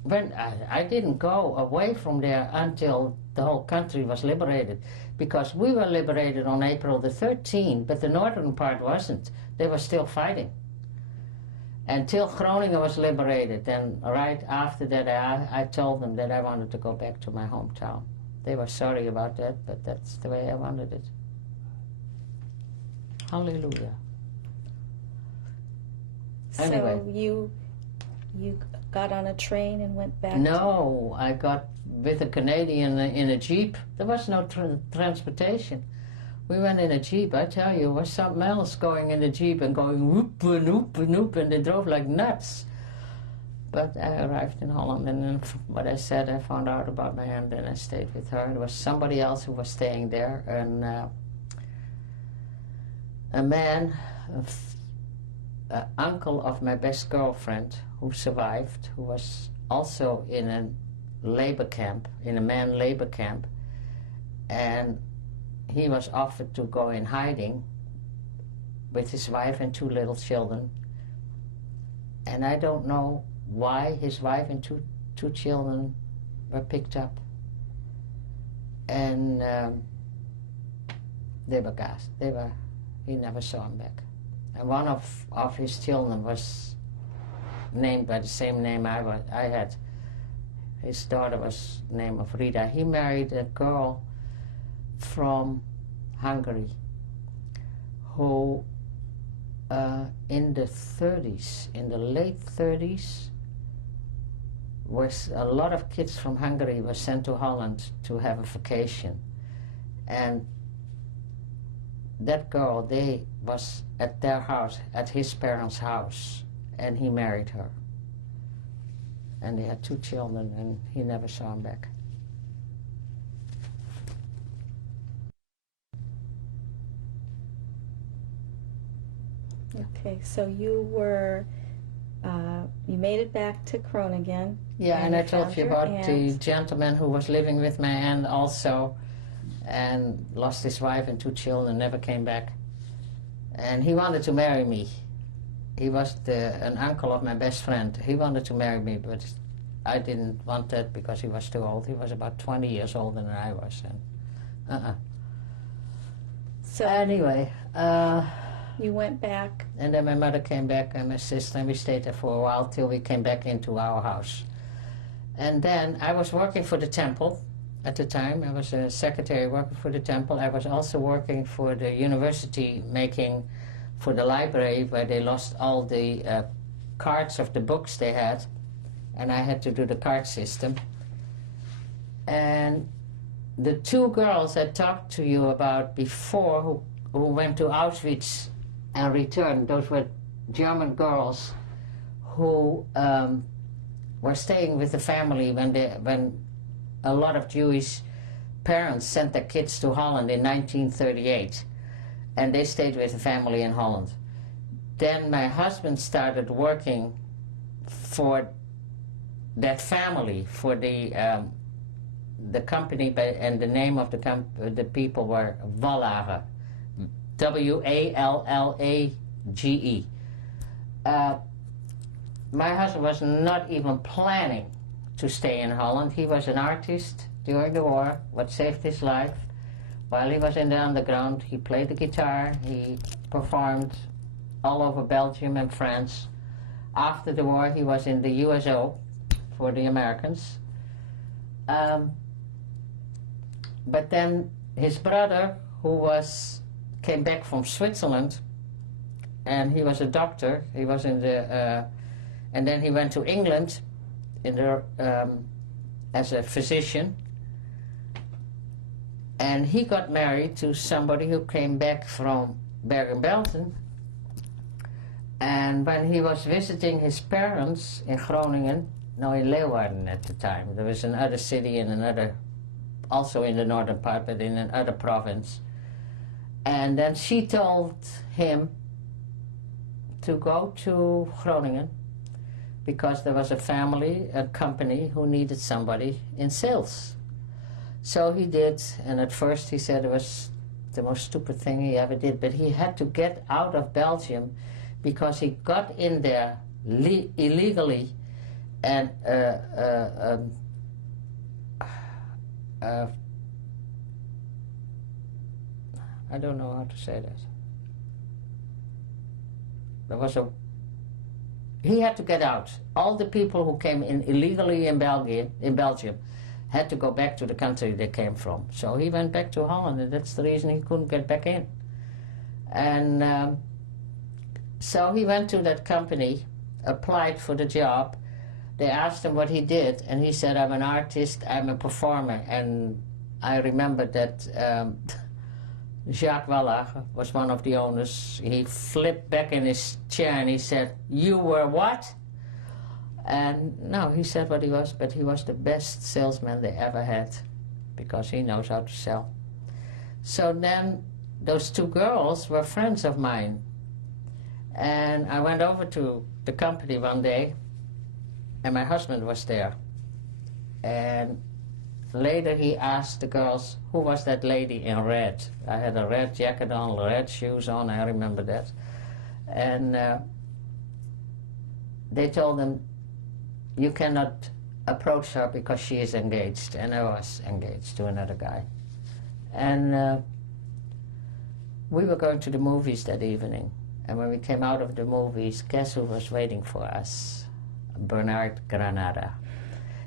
when I didn't go away from there until the whole country was liberated, because we were liberated on April the 13th, but the northern part wasn't. They were still fighting. Until Groningen was liberated, then right after that I told them that I wanted to go back to my hometown. They were sorry about that, but that's the way I wanted it. Hallelujah. Anyway. So you got on a train and went back? No, I got with a Canadian in a Jeep. There was no transportation. We went in a Jeep. I tell you, it was something else going in the Jeep and going whoop and whoop and whoop, and they drove like nuts. But I arrived in Holland, and then what I said, I found out about my aunt, and I stayed with her. There was somebody else who was staying there, and a man, uncle of my best girlfriend, who survived, who was also in a labor camp, in a man labor camp, and he was offered to go in hiding with his wife and 2 little children. And I don't know why his wife and two children were picked up. And they were gassed. He never saw him back. And one of his children was named by the same name I had. His daughter was named of Rita. He married a girl from Hungary who in the 30s, in the late 30s, was a lot of kids from Hungary were sent to Holland to have a vacation. And that girl, they was at their house, at his parents' house, and he married her. And they had 2 children, and he never saw them back. Okay, so you were, you made it back to Groningen. Yeah, and I told you about the gentleman who was living with my aunt also, and lost his wife and 2 children, never came back. And he wanted to marry me. He was an uncle of my best friend. He wanted to marry me, but I didn't want that because he was too old. He was about 20 years older than I was. And So anyway, you went back. and then my mother came back and my sister, and we stayed there for a while till we came back into our house. And then I was working for the temple at the time. I was a secretary working for the temple. I was also working for the university, making for the library, where they lost all the cards of the books they had, and I had to do the card system. And the 2 girls I talked to you about before, who went to Auschwitz and returned, those were German girls who were staying with the family when a lot of Jewish parents sent their kids to Holland in 1938, and they stayed with the family in Holland. Then my husband started working for that family, for the company, and the name of the people were Wallage, W-A-L-L-A-G-E. My husband was not even planning to stay in Holland. He was an artist, during the war, what saved his life. While he was in the underground, he played the guitar, he performed all over Belgium and France. After the war, he was in the USO for the Americans. But then his brother, who came back from Switzerland, and he was a doctor. He was in the, and then he went to England as a physician. And he got married to somebody who came back from Bergen-Belsen. And when he was visiting his parents in Groningen, no, in Leeuwarden at the time, there was another city in another, also in the northern part, but in another province. And then she told him to go to Groningen because there was a family, a company, who needed somebody in sales. So he did, and at first he said it was the most stupid thing he ever did, but he had to get out of Belgium because he got in there illegally, and I don't know how to say that. He had to get out. All the people who came in illegally in Belgium had to go back to the country they came from. So he went back to Holland, and that's the reason he couldn't get back in. And so he went to that company, applied for the job. They asked him what he did, and he said, I'm an artist, I'm a performer. And I remember that Jacques Wallager was one of the owners. He flipped back in his chair and he said, you were what? And no, he said what he was, but he was the best salesman they ever had because he knows how to sell. So then those two girls were friends of mine. And I went over to the company one day, and my husband was there. And later he asked the girls, who was that lady in red? I had a red jacket on, red shoes on, I remember that. And they told him, you cannot approach her because she is engaged. And I was engaged to another guy. And we were going to the movies that evening. And when we came out of the movies, guess who was waiting for us? Bernard Granaada.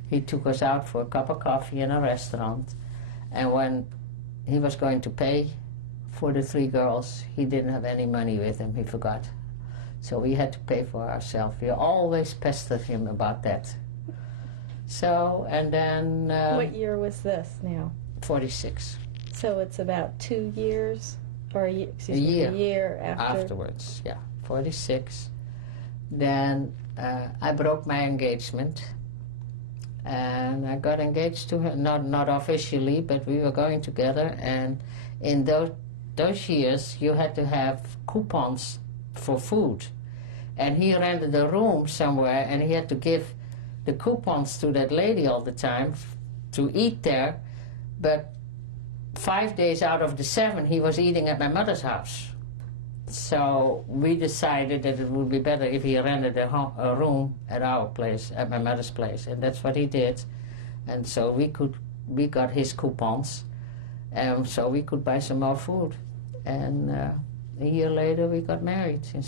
He took us out for a cup of coffee in a restaurant, and when he was going to pay for the three girls, he didn't have any money with him, he forgot. So we had to pay for ourselves. We always pestered him about that. So, and then... what year was this now? 46. So it's about 2 years, or a year after? Afterwards, yeah, 46. Then I broke my engagement. And I got engaged to her, not officially, but we were going together. And in those years, you had to have coupons for food. And he rented a room somewhere, and he had to give the coupons to that lady all the time to eat there. But 5 days out of the 7, he was eating at my mother's house. So we decided that it would be better if he rented a room at our place, at my mother's place, and that's what he did. And so we got his coupons, and so we could buy some more food. And a year later we got married in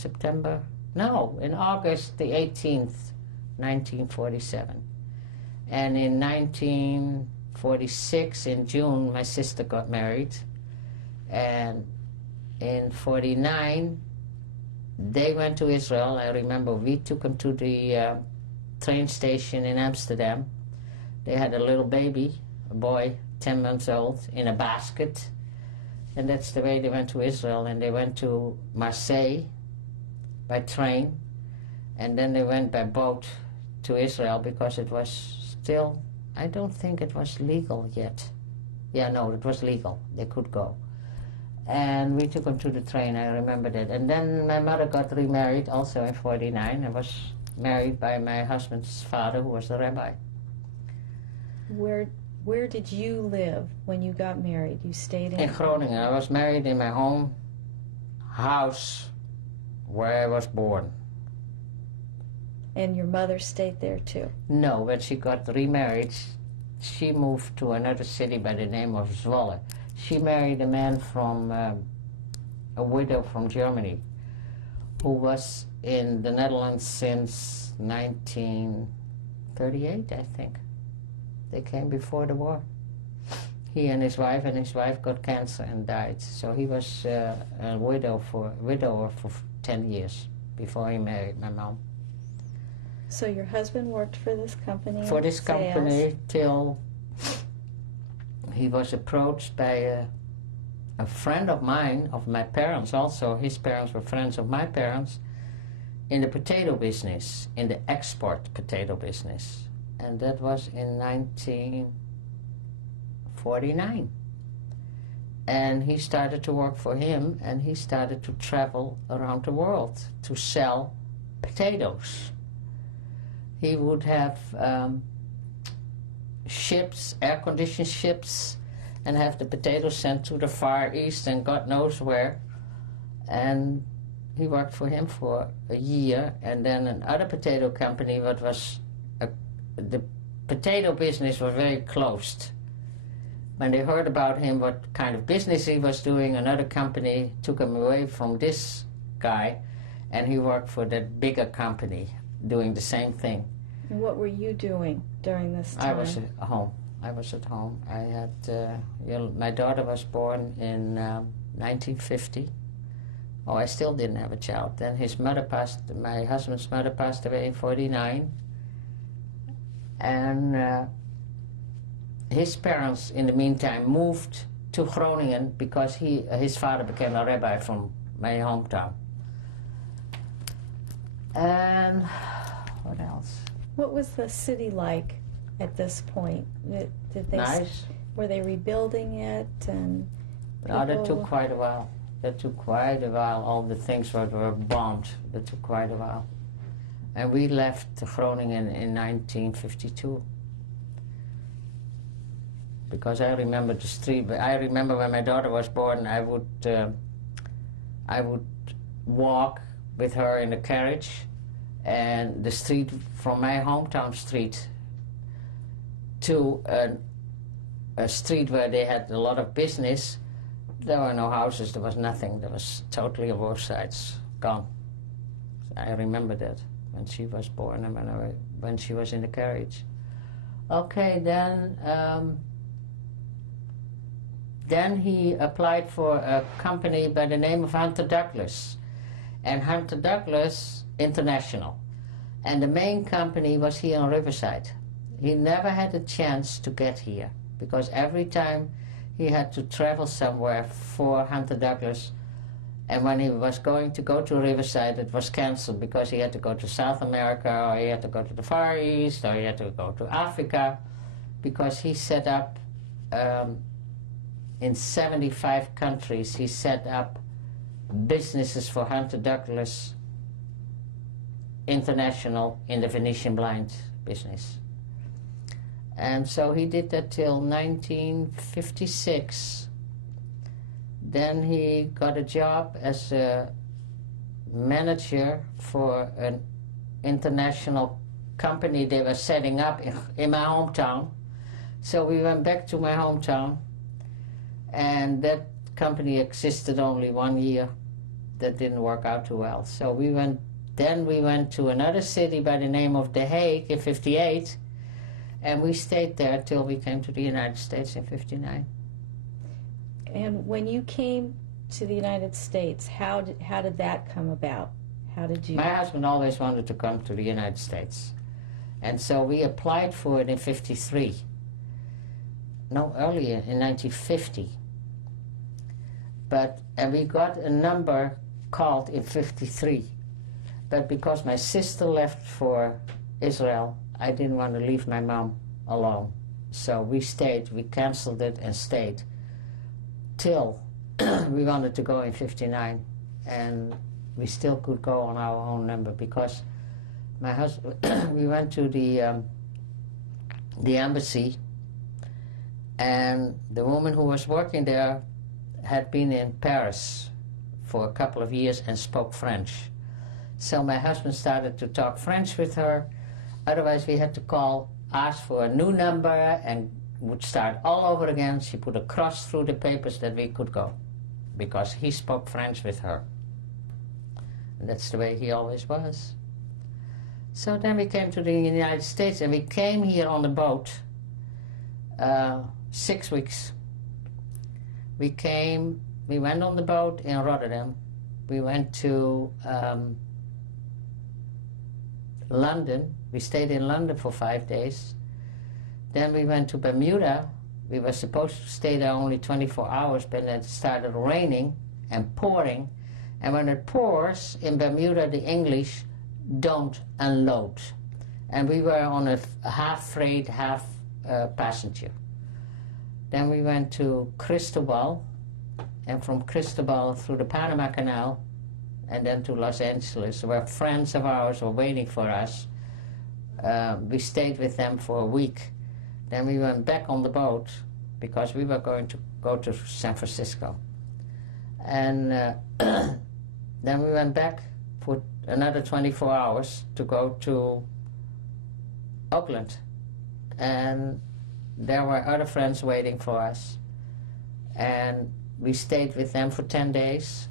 in August the 18th, 1947. And in 1946, in June, my sister got married, and in 49, they went to Israel. I remember we took them to the train station in Amsterdam. They had a little baby, a boy, 10 months old, in a basket. And that's the way they went to Israel. And they went to Marseille by train. And then they went by boat to Israel because it was still, I don't think it was legal yet. Yeah, no, it was legal. They could go. And we took him to the train, I remember that. And then my mother got remarried also in 49 and was married by my husband's father, who was a rabbi. Where did you live when you got married? You stayed in Groningen. I was married in my home house where I was born. And your mother stayed there too? No, but she got remarried. she moved to another city by the name of Zwolle. She married a man from, a widow from Germany, who was in the Netherlands since 1938, I think. They came before the war. He and his wife got cancer and died. So he was a widower for 10 years before he married my mom. So your husband worked for this company? For this company till he was approached by a friend of mine, of my parents also. His parents were friends of my parents, in the potato business, in the export potato business. And that was in 1949. And he started to work for him, and he started to travel around the world to sell potatoes. He would have ships, air-conditioned ships, and have the potatoes sent to the Far East and God knows where. And he worked for him for a year, and then another potato company, what was the potato business was very closed. When they heard about him, what kind of business he was doing, another company took him away from this guy, and he worked for that bigger company doing the same thing. And what were you doing during this time? I was at home. I had, my daughter was born in 1950. Oh, I still didn't have a child. Then my husband's mother passed away in 49. And his parents, in the meantime, moved to Groningen because his father became a rabbi from my hometown. And what else? What was the city like at this point? Did they Nice. Were they rebuilding it? And No, that took quite a while. All the things were bombed. That took quite a while. And we left Groningen in 1952. Because I remember the street. I remember when my daughter was born, I would walk with her in a carriage, and the street from my hometown street to a street where they had a lot of business. There were no houses, there was nothing. There was totally on both sides, gone. I remember that when she was born and when she was in the carriage. Okay, then he applied for a company by the name of Hunter Douglas, and Hunter Douglas International. And the main company was here on Riverside. He never had a chance to get here, because every time he had to travel somewhere for Hunter Douglas, and when he was going to go to Riverside, it was cancelled because he had to go to South America, or he had to go to the Far East, or he had to go to Africa, because he set up, in 75 countries, he set up businesses for Hunter Douglas International in the Venetian blind business. And so he did that till 1956. Then he got a job as a manager for an international company they were setting up in my hometown. So we went back to my hometown, and that company existed only 1 year. That didn't work out too well. So we went to another city by the name of The Hague in 58, and we stayed there till we came to the United States in 59. And when you came to the United States, how did that come about? How did you? My husband always wanted to come to the United States, and so we applied for it in 53. No, earlier, in 1950. And we got a number called in 53. But because my sister left for Israel, I didn't want to leave my mom alone. So we stayed, we canceled it and stayed till we wanted to go in 59. And we still could go on our own number because my husband, we went to the embassy, and the woman who was working there had been in Paris for a couple of years and spoke French. So my husband started to talk French with her. Otherwise we had to call ask for a new number and would start all over again. She put a cross through the papers that we could go, because he spoke French with her. And that's the way he always was. So then we came to the United States, and we came here on the boat 6 weeks. We went on the boat in Rotterdam. We went to London. We stayed in London for 5 days. Then we went to Bermuda. We were supposed to stay there only 24 hours, but then it started raining and pouring. And when it pours in Bermuda, the English don't unload. And we were on a half freight, half passenger. Then we went to Cristobal, and from Cristobal through the Panama Canal, and then to Los Angeles, where friends of ours were waiting for us. We stayed with them for a week. Then we went back on the boat because we were going to go to San Francisco. And then we went back for another 24 hours to go to Oakland. And there were other friends waiting for us. And we stayed with them for 10 days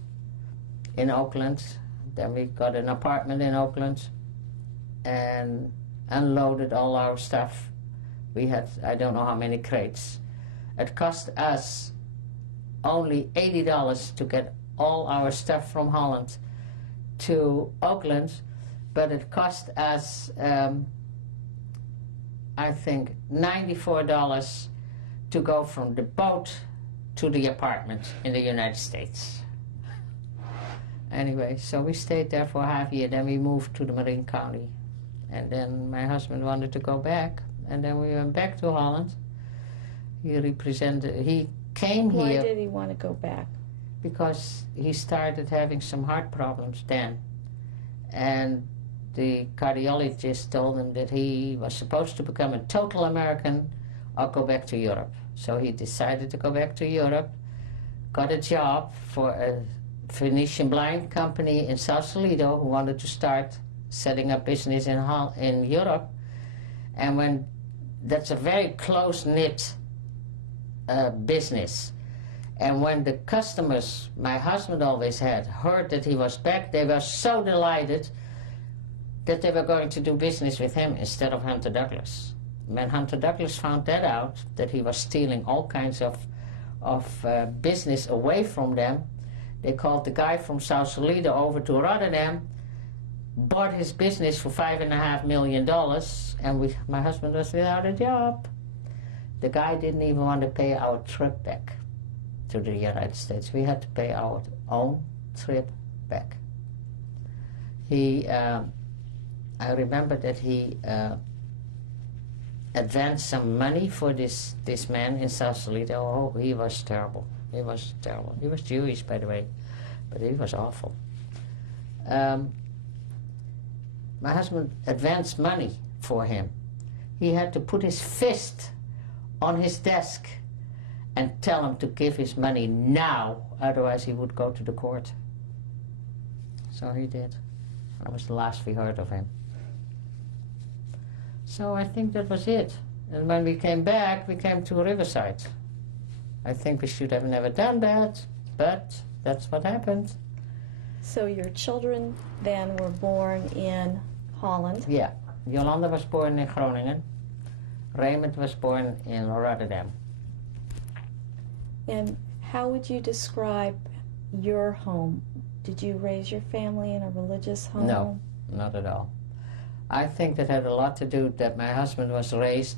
in Oakland. Then we got an apartment in Oakland and unloaded all our stuff. We had, I don't know how many crates. It cost us only $80 to get all our stuff from Holland to Oakland, but it cost us, I think, $94 to go from the boat to the apartment in the United States. Anyway, so we stayed there for half a year, then we moved to the Marin County. And then my husband wanted to go back, and then we went back to Holland. He came here. Why did he want to go back? Because he started having some heart problems then. And the cardiologist told him that he was supposed to become a total American or go back to Europe. So he decided to go back to Europe, got a job for a Venetian blind company in Sausalito who wanted to start setting up business in Europe. And when that's a very close-knit business. And when the customers my husband always had heard that he was back, they were so delighted that they were going to do business with him instead of Hunter Douglas. When Hunter Douglas found that out, that he was stealing all kinds of business away from them, they called the guy from Sausalito over to Rotterdam, bought his business for $5.5 million, and my husband was without a job. The guy didn't even want to pay our trip back to the United States. We had to pay our own trip back. I remember that he advanced some money for this man in Sausalito. Oh, he was terrible. He was terrible. He was Jewish, by the way, but he was awful. My husband advanced money for him. He had to put his fist on his desk and tell him to give his money now, otherwise he would go to the court. So he did. That was the last we heard of him. So I think that was it. And when we came back, we came to Riverside. I think we should have never done that, but that's what happened. So your children then were born in Holland? Yeah. Jolanda was born in Groningen. Raymond was born in Rotterdam. And how would you describe your home? Did you raise your family in a religious home? No, not at all. I think that had a lot to do that my husband was raised,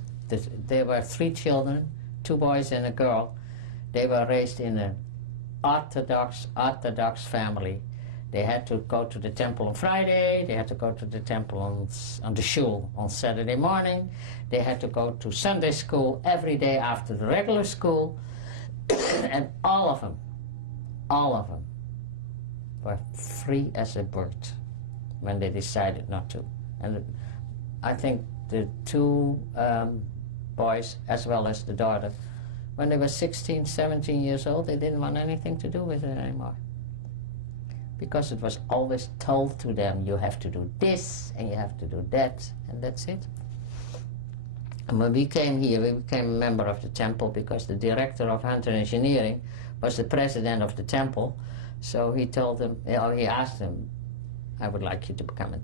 there were 3 children, 2 boys and a girl. They were raised in an Orthodox family. They had to go to the temple on Friday, they had to go to the temple on the shul on Saturday morning, they had to go to Sunday school every day after the regular school, and all of them were free as a bird when they decided not to. And I think the 2 boys, as well as the daughter, when they were 16, 17 years old, they didn't want anything to do with it anymore. Because it was always told to them, you have to do this and you have to do that, and that's it. And when we came here, we became a member of the temple because the director of Hunter Engineering was the president of the temple. So he told them, or he asked them, I would like you to become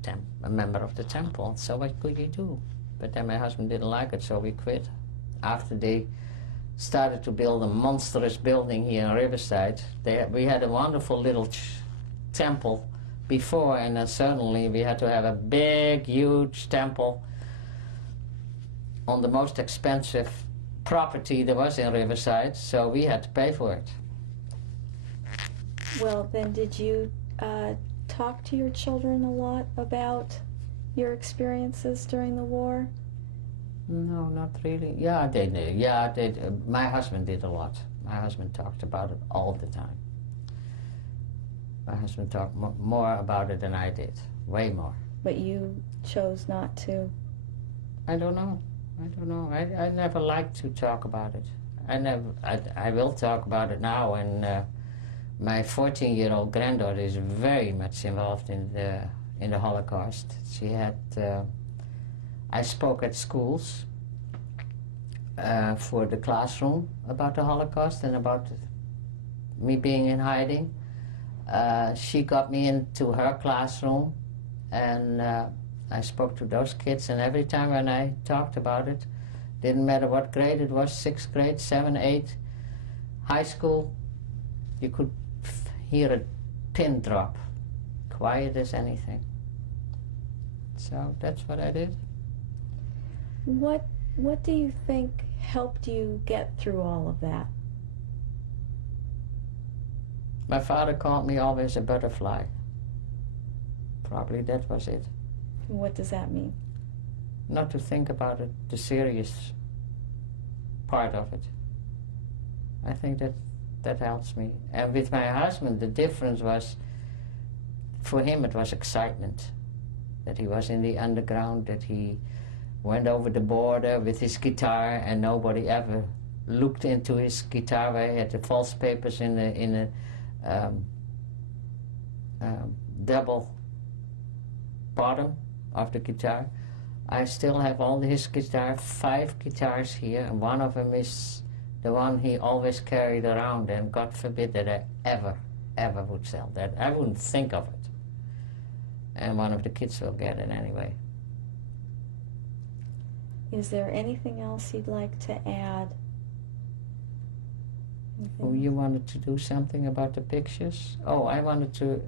a member of the temple. So what could you do? But then my husband didn't like it, so we quit. After they started to build a monstrous building here in Riverside, we had a wonderful little temple before, and then suddenly we had to have a big, huge temple on the most expensive property there was in Riverside, so we had to pay for it. Well, then did you talk to your children a lot about your experiences during the war? No, not really. Yeah, they did. Yeah, they did. My husband did a lot. My husband talked about it all the time. My husband talked more about it than I did, way more. But you chose not to? I don't know. I never liked to talk about it. I will talk about it now, and my 14-year-old granddaughter is very much involved in the Holocaust. She had. I spoke at schools for the classroom about the Holocaust and about me being in hiding. She got me into her classroom, and I spoke to those kids, and every time when I talked about it, didn't matter what grade it was, 6th grade, 7th, 8th, high school, you could hear a pin drop, quiet as anything. So that's what I did. What do you think helped you get through all of that? My father called me always a butterfly. Probably that was it. What does that mean? Not to think about it, the serious part of it. I think that helps me. And with my husband, the difference was, for him it was excitement. That he was in the underground, that he went over the border with his guitar, and nobody ever looked into his guitar where he had the false papers in a double bottom of the guitar. I still have all his guitar, 5 guitars here, and one of them is the one he always carried around, and God forbid that I ever would sell that. I wouldn't think of it. And one of the kids will get it anyway. Is there anything else you'd like to add? Oh, you wanted to do something about the pictures? Oh, I wanted to...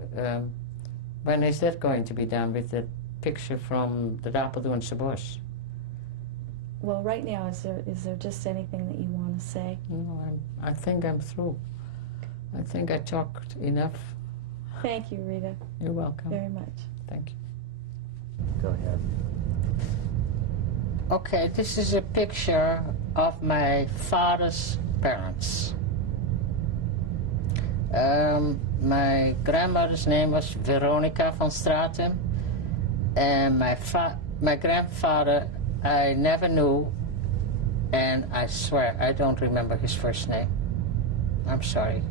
when is that going to be done with the picture from the Dapeldoornse Bos? Well, right now, is there just anything that you want to say? No, I think I'm through. I think I talked enough. Thank you, Rita. You're welcome. Very much. Thank you. Go ahead. Okay, this is a picture of my father's parents. My grandmother's name was Veronica van Stratum, and my grandfather I never knew, and I swear I don't remember his first name. I'm sorry.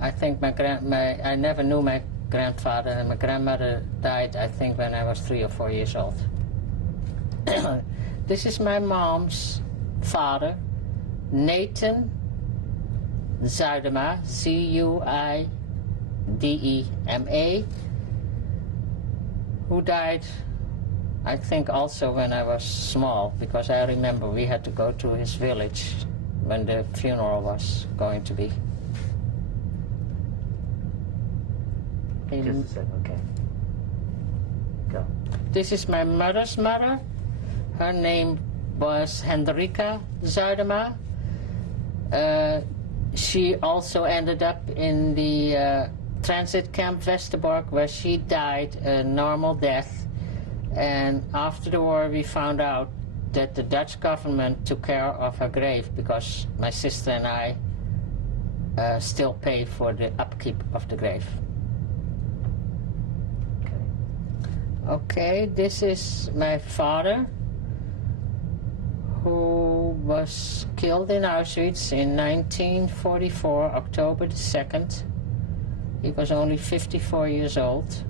I think I never knew my grandfather, and my grandmother died, I think, when I was 3 or 4 years old. This is my mom's father, Nathan Zuidema, Cuidema, who died, I think, also when I was small, because I remember we had to go to his village when the funeral was going to be. Just a second, okay. Go. This is my mother's mother. Her name was Hendrika Zuidema. She also ended up in the transit camp Westerbork, where she died a normal death. And after the war, we found out that the Dutch government took care of her grave, because my sister and I still pay for the upkeep of the grave. Okay, this is my father, who was killed in Auschwitz in 1944, October the 2nd. He was only 54 years old.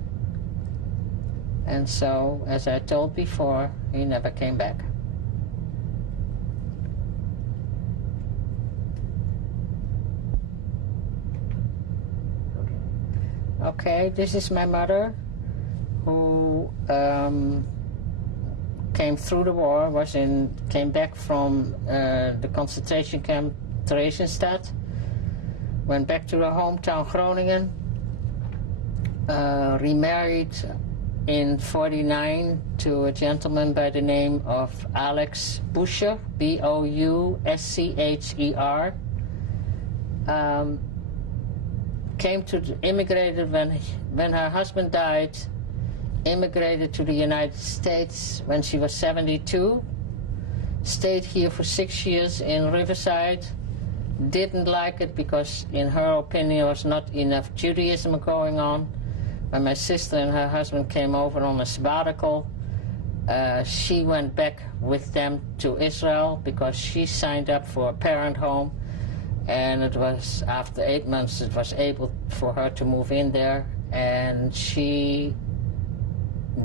And so, as I told before, he never came back. Okay, this is my mother, who came through the war, came back from the concentration camp Theresienstadt, went back to her hometown Groningen, remarried in '49 to a gentleman by the name of Alex Buscher, Bouscher. Immigrated when her husband died, immigrated to the United States when she was 72, stayed here for 6 years in Riverside, didn't like it because in her opinion there was not enough Judaism going on. When my sister and her husband came over on a sabbatical, she went back with them to Israel because she signed up for a parent home, and it was after 8 months it was able for her to move in there, and she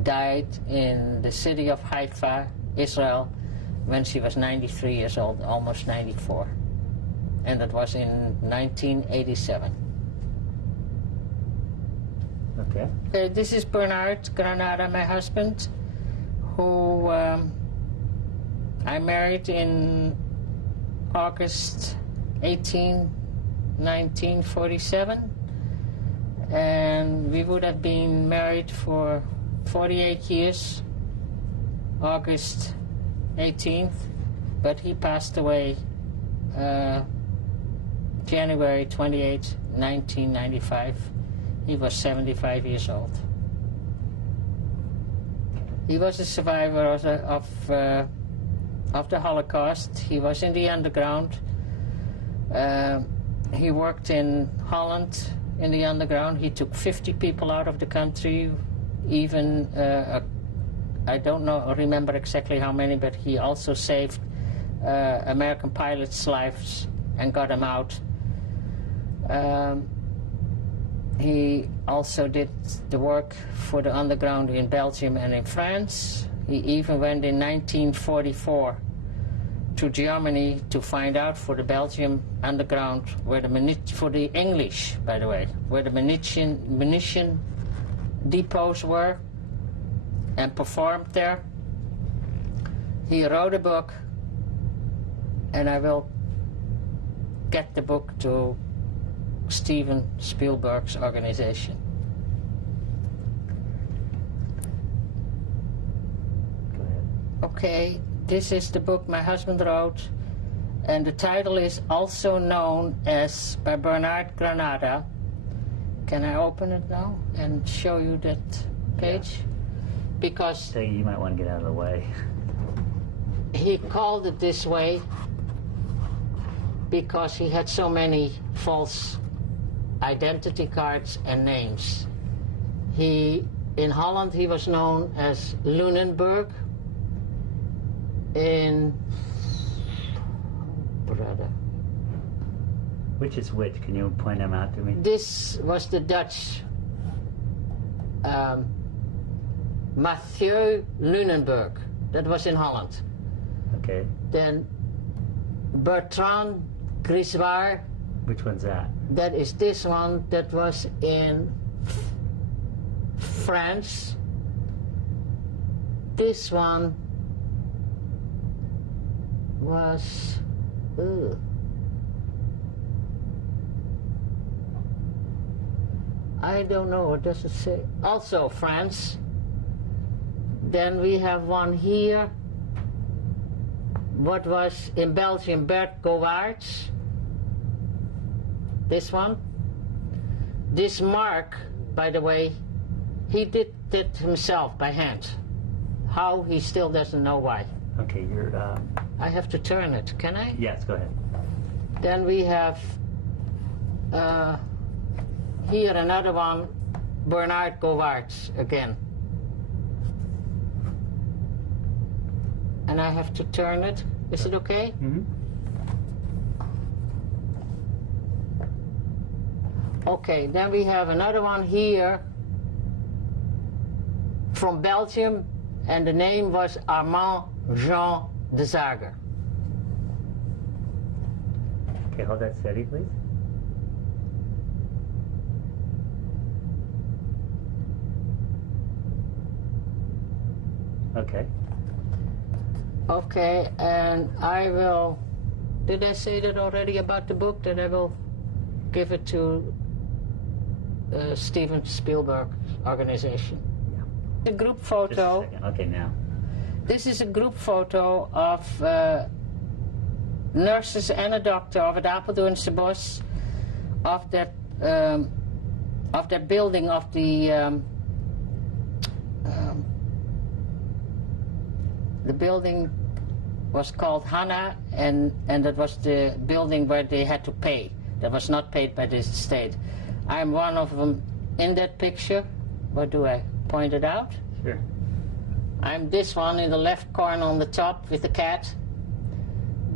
died in the city of Haifa, Israel, when she was 93 years old, almost 94, and that was in 1987. Okay. This is Bernard Granaada, my husband, who I married in August 1947, and we would have been married for 48 years, August 18th, but he passed away January 28, 1995. He was 75 years old. He was a survivor of the Holocaust. He was in the underground. He worked in Holland in the underground. He took 50 people out of the country, even, I don't remember exactly how many, but he also saved American pilots' lives and got them out. He also did the work for the underground in Belgium and in France. He even went in 1944 to Germany to find out for the Belgium underground where for the English, by the way, where the munition depots were, and performed there. He wrote a book, and I will get the book to Steven Spielberg's organization. Go ahead. Okay, this is the book my husband wrote, and the title is also known as by Bernard Granaada. Can I open it now and show you that page? Yeah. Because So you might want to get out of the way. he called it this way because he had so many false identity cards and names. In Holland he was known as Lunenburg. Which is which? Can you point them out to me? This was the Dutch Mathieu Lunenburg. That was in Holland. Okay. Then Bertrand Griswold. Which one's that? That is this one that was in France. This one was I don't know, what does it say? Also France. Then we have one here. What was in Belgium, Bert Gowaerts. This one. This mark, by the way, he did it himself by hand. How, he still doesn't know why. Okay, you're... I have to turn it, can I? Yes, go ahead. Then we have here another one, Bernard Gowaerts again. And I have to turn it. Is it okay? Mm-hmm. Okay, then we have another one here from Belgium, and the name was Armand Jean de Zager. Okay, hold that steady, please. Okay. Okay, and I will, did I say that already about the book, that I will give it to Steven Spielberg organization? Yeah. A group Just a photo. second. Okay, now. This is a group photo of nurses and a doctor of het Apeldoornse Bos, of that building of the building was called Hannah, and that was the building where they had to pay. That was not paid by the state. I'm one of them in that picture. What do I point it out? Sure. I'm this one in the left corner on the top with the cat.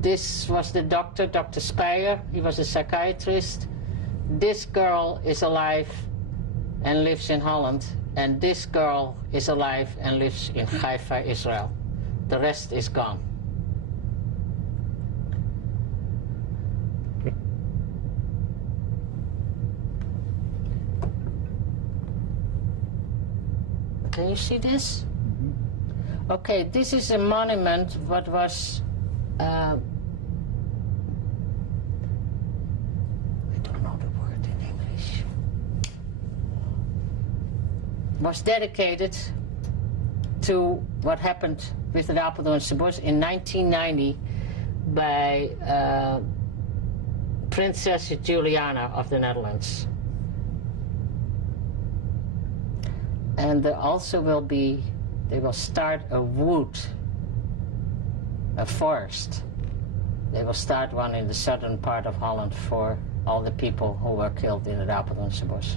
This was the doctor, Dr. Speyer. He was a psychiatrist. This girl is alive and lives in Holland. And this girl is alive and lives in Haifa, Israel. The rest is gone. Okay. Can you see this? Mm-hmm. Okay, this is a monument what was I don't know the word in English. Was dedicated to what happened with the Apeldoornse Bos in 1990 by Princess Juliana of the Netherlands. And there also will be, they will start a forest. They will start one in the southern part of Holland for all the people who were killed in the Apeldoornse Bos.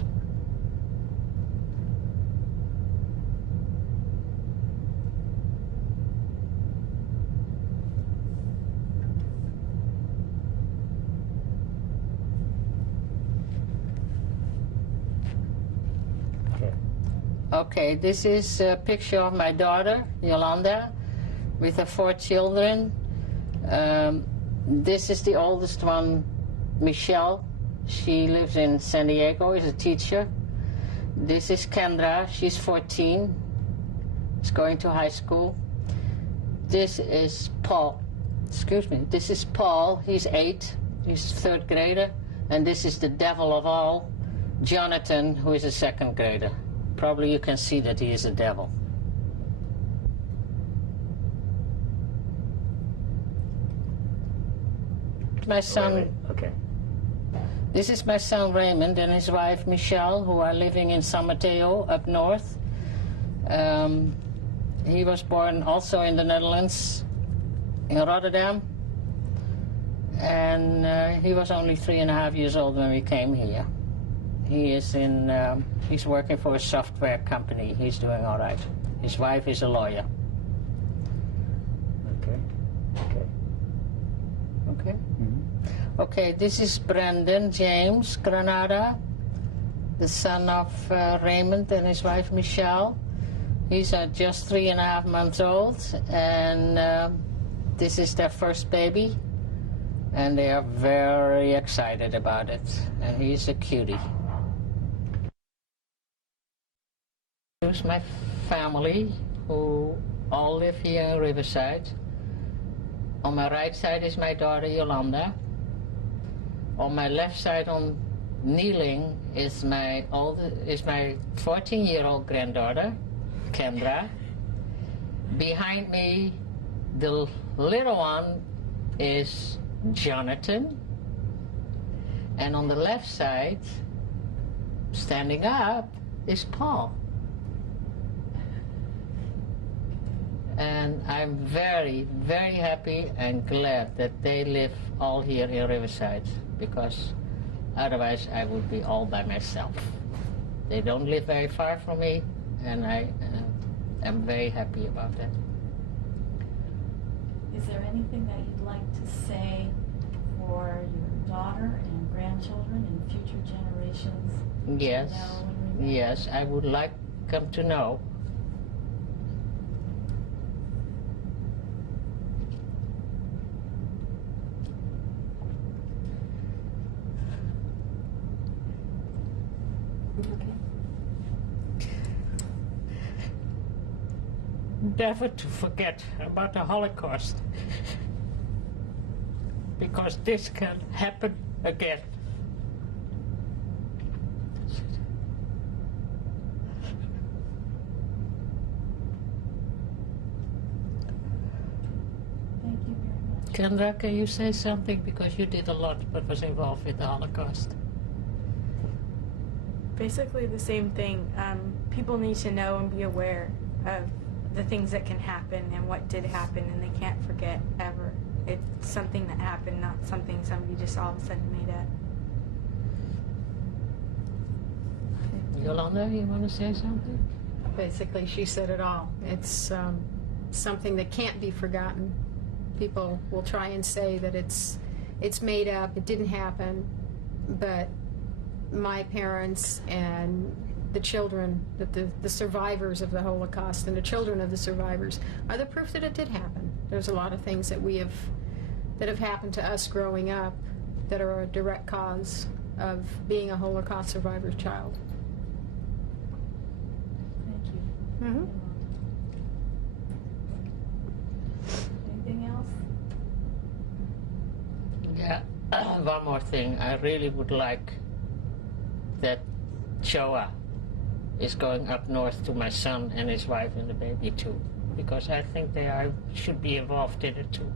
Okay, this is a picture of my daughter, Yolanda, with her 4 children. This is the oldest one, Michelle. She lives in San Diego, is a teacher. This is Kendra, she's 14. She's going to high school. This is Paul. Excuse me, this is Paul, he's 8. He's a 3rd grader. And this is the devil of all, Jonathan, who is a 2nd grader. Probably you can see that he is a devil. My son. Wait. Okay. This is my son Raymond and his wife Michelle, who are living in San Mateo up north. He was born also in the Netherlands, in Rotterdam, and he was only 3.5 years old when we came here. He is he's working for a software company. He's doing all right. His wife is a lawyer. Okay. Okay. Okay. Mm-hmm. Okay, this is Brandon James Granaada, the son of Raymond and his wife Michelle. He's just 3.5 months old, and this is their first baby, and they are very excited about it, and he's a cutie. Here's my family, who all live here in Riverside. On my right side is my daughter Yolanda. On my left side, on kneeling, is my 14-year-old granddaughter, Kendra. Behind me, the little one is Jonathan. And on the left side, standing up, is Paul. And I'm very, very happy and glad that they live all here in Riverside, because otherwise I would be all by myself. They don't live very far from me, and I am very happy about that. Is there anything that you'd like to say for your daughter and grandchildren and future generations? Yes, To know and remember? yes, I would like them to know. never to forget about the Holocaust. Because this can happen again. Thank you very much. Kendra, can you say something? Because you did a lot but was involved with the Holocaust. Basically the same thing. People need to know and be aware of the things that can happen and what did happen, and they can't forget ever. It's something that happened, not something somebody just all of a sudden made up. Yolanda, you want to say something? Basically, she said it all. It's something that can't be forgotten. People will try and say that it's made up, it didn't happen, but my parents and the children, the survivors of the Holocaust and the children of the survivors are the proof that it did happen. There's a lot of things that that have happened to us growing up that are a direct cause of being a Holocaust survivor's child. Thank you. Mm-hmm. Anything else? Yeah, one more thing. I really would like that Shoah is going up north to my son and his wife and the baby too, because I think they should be involved in it too.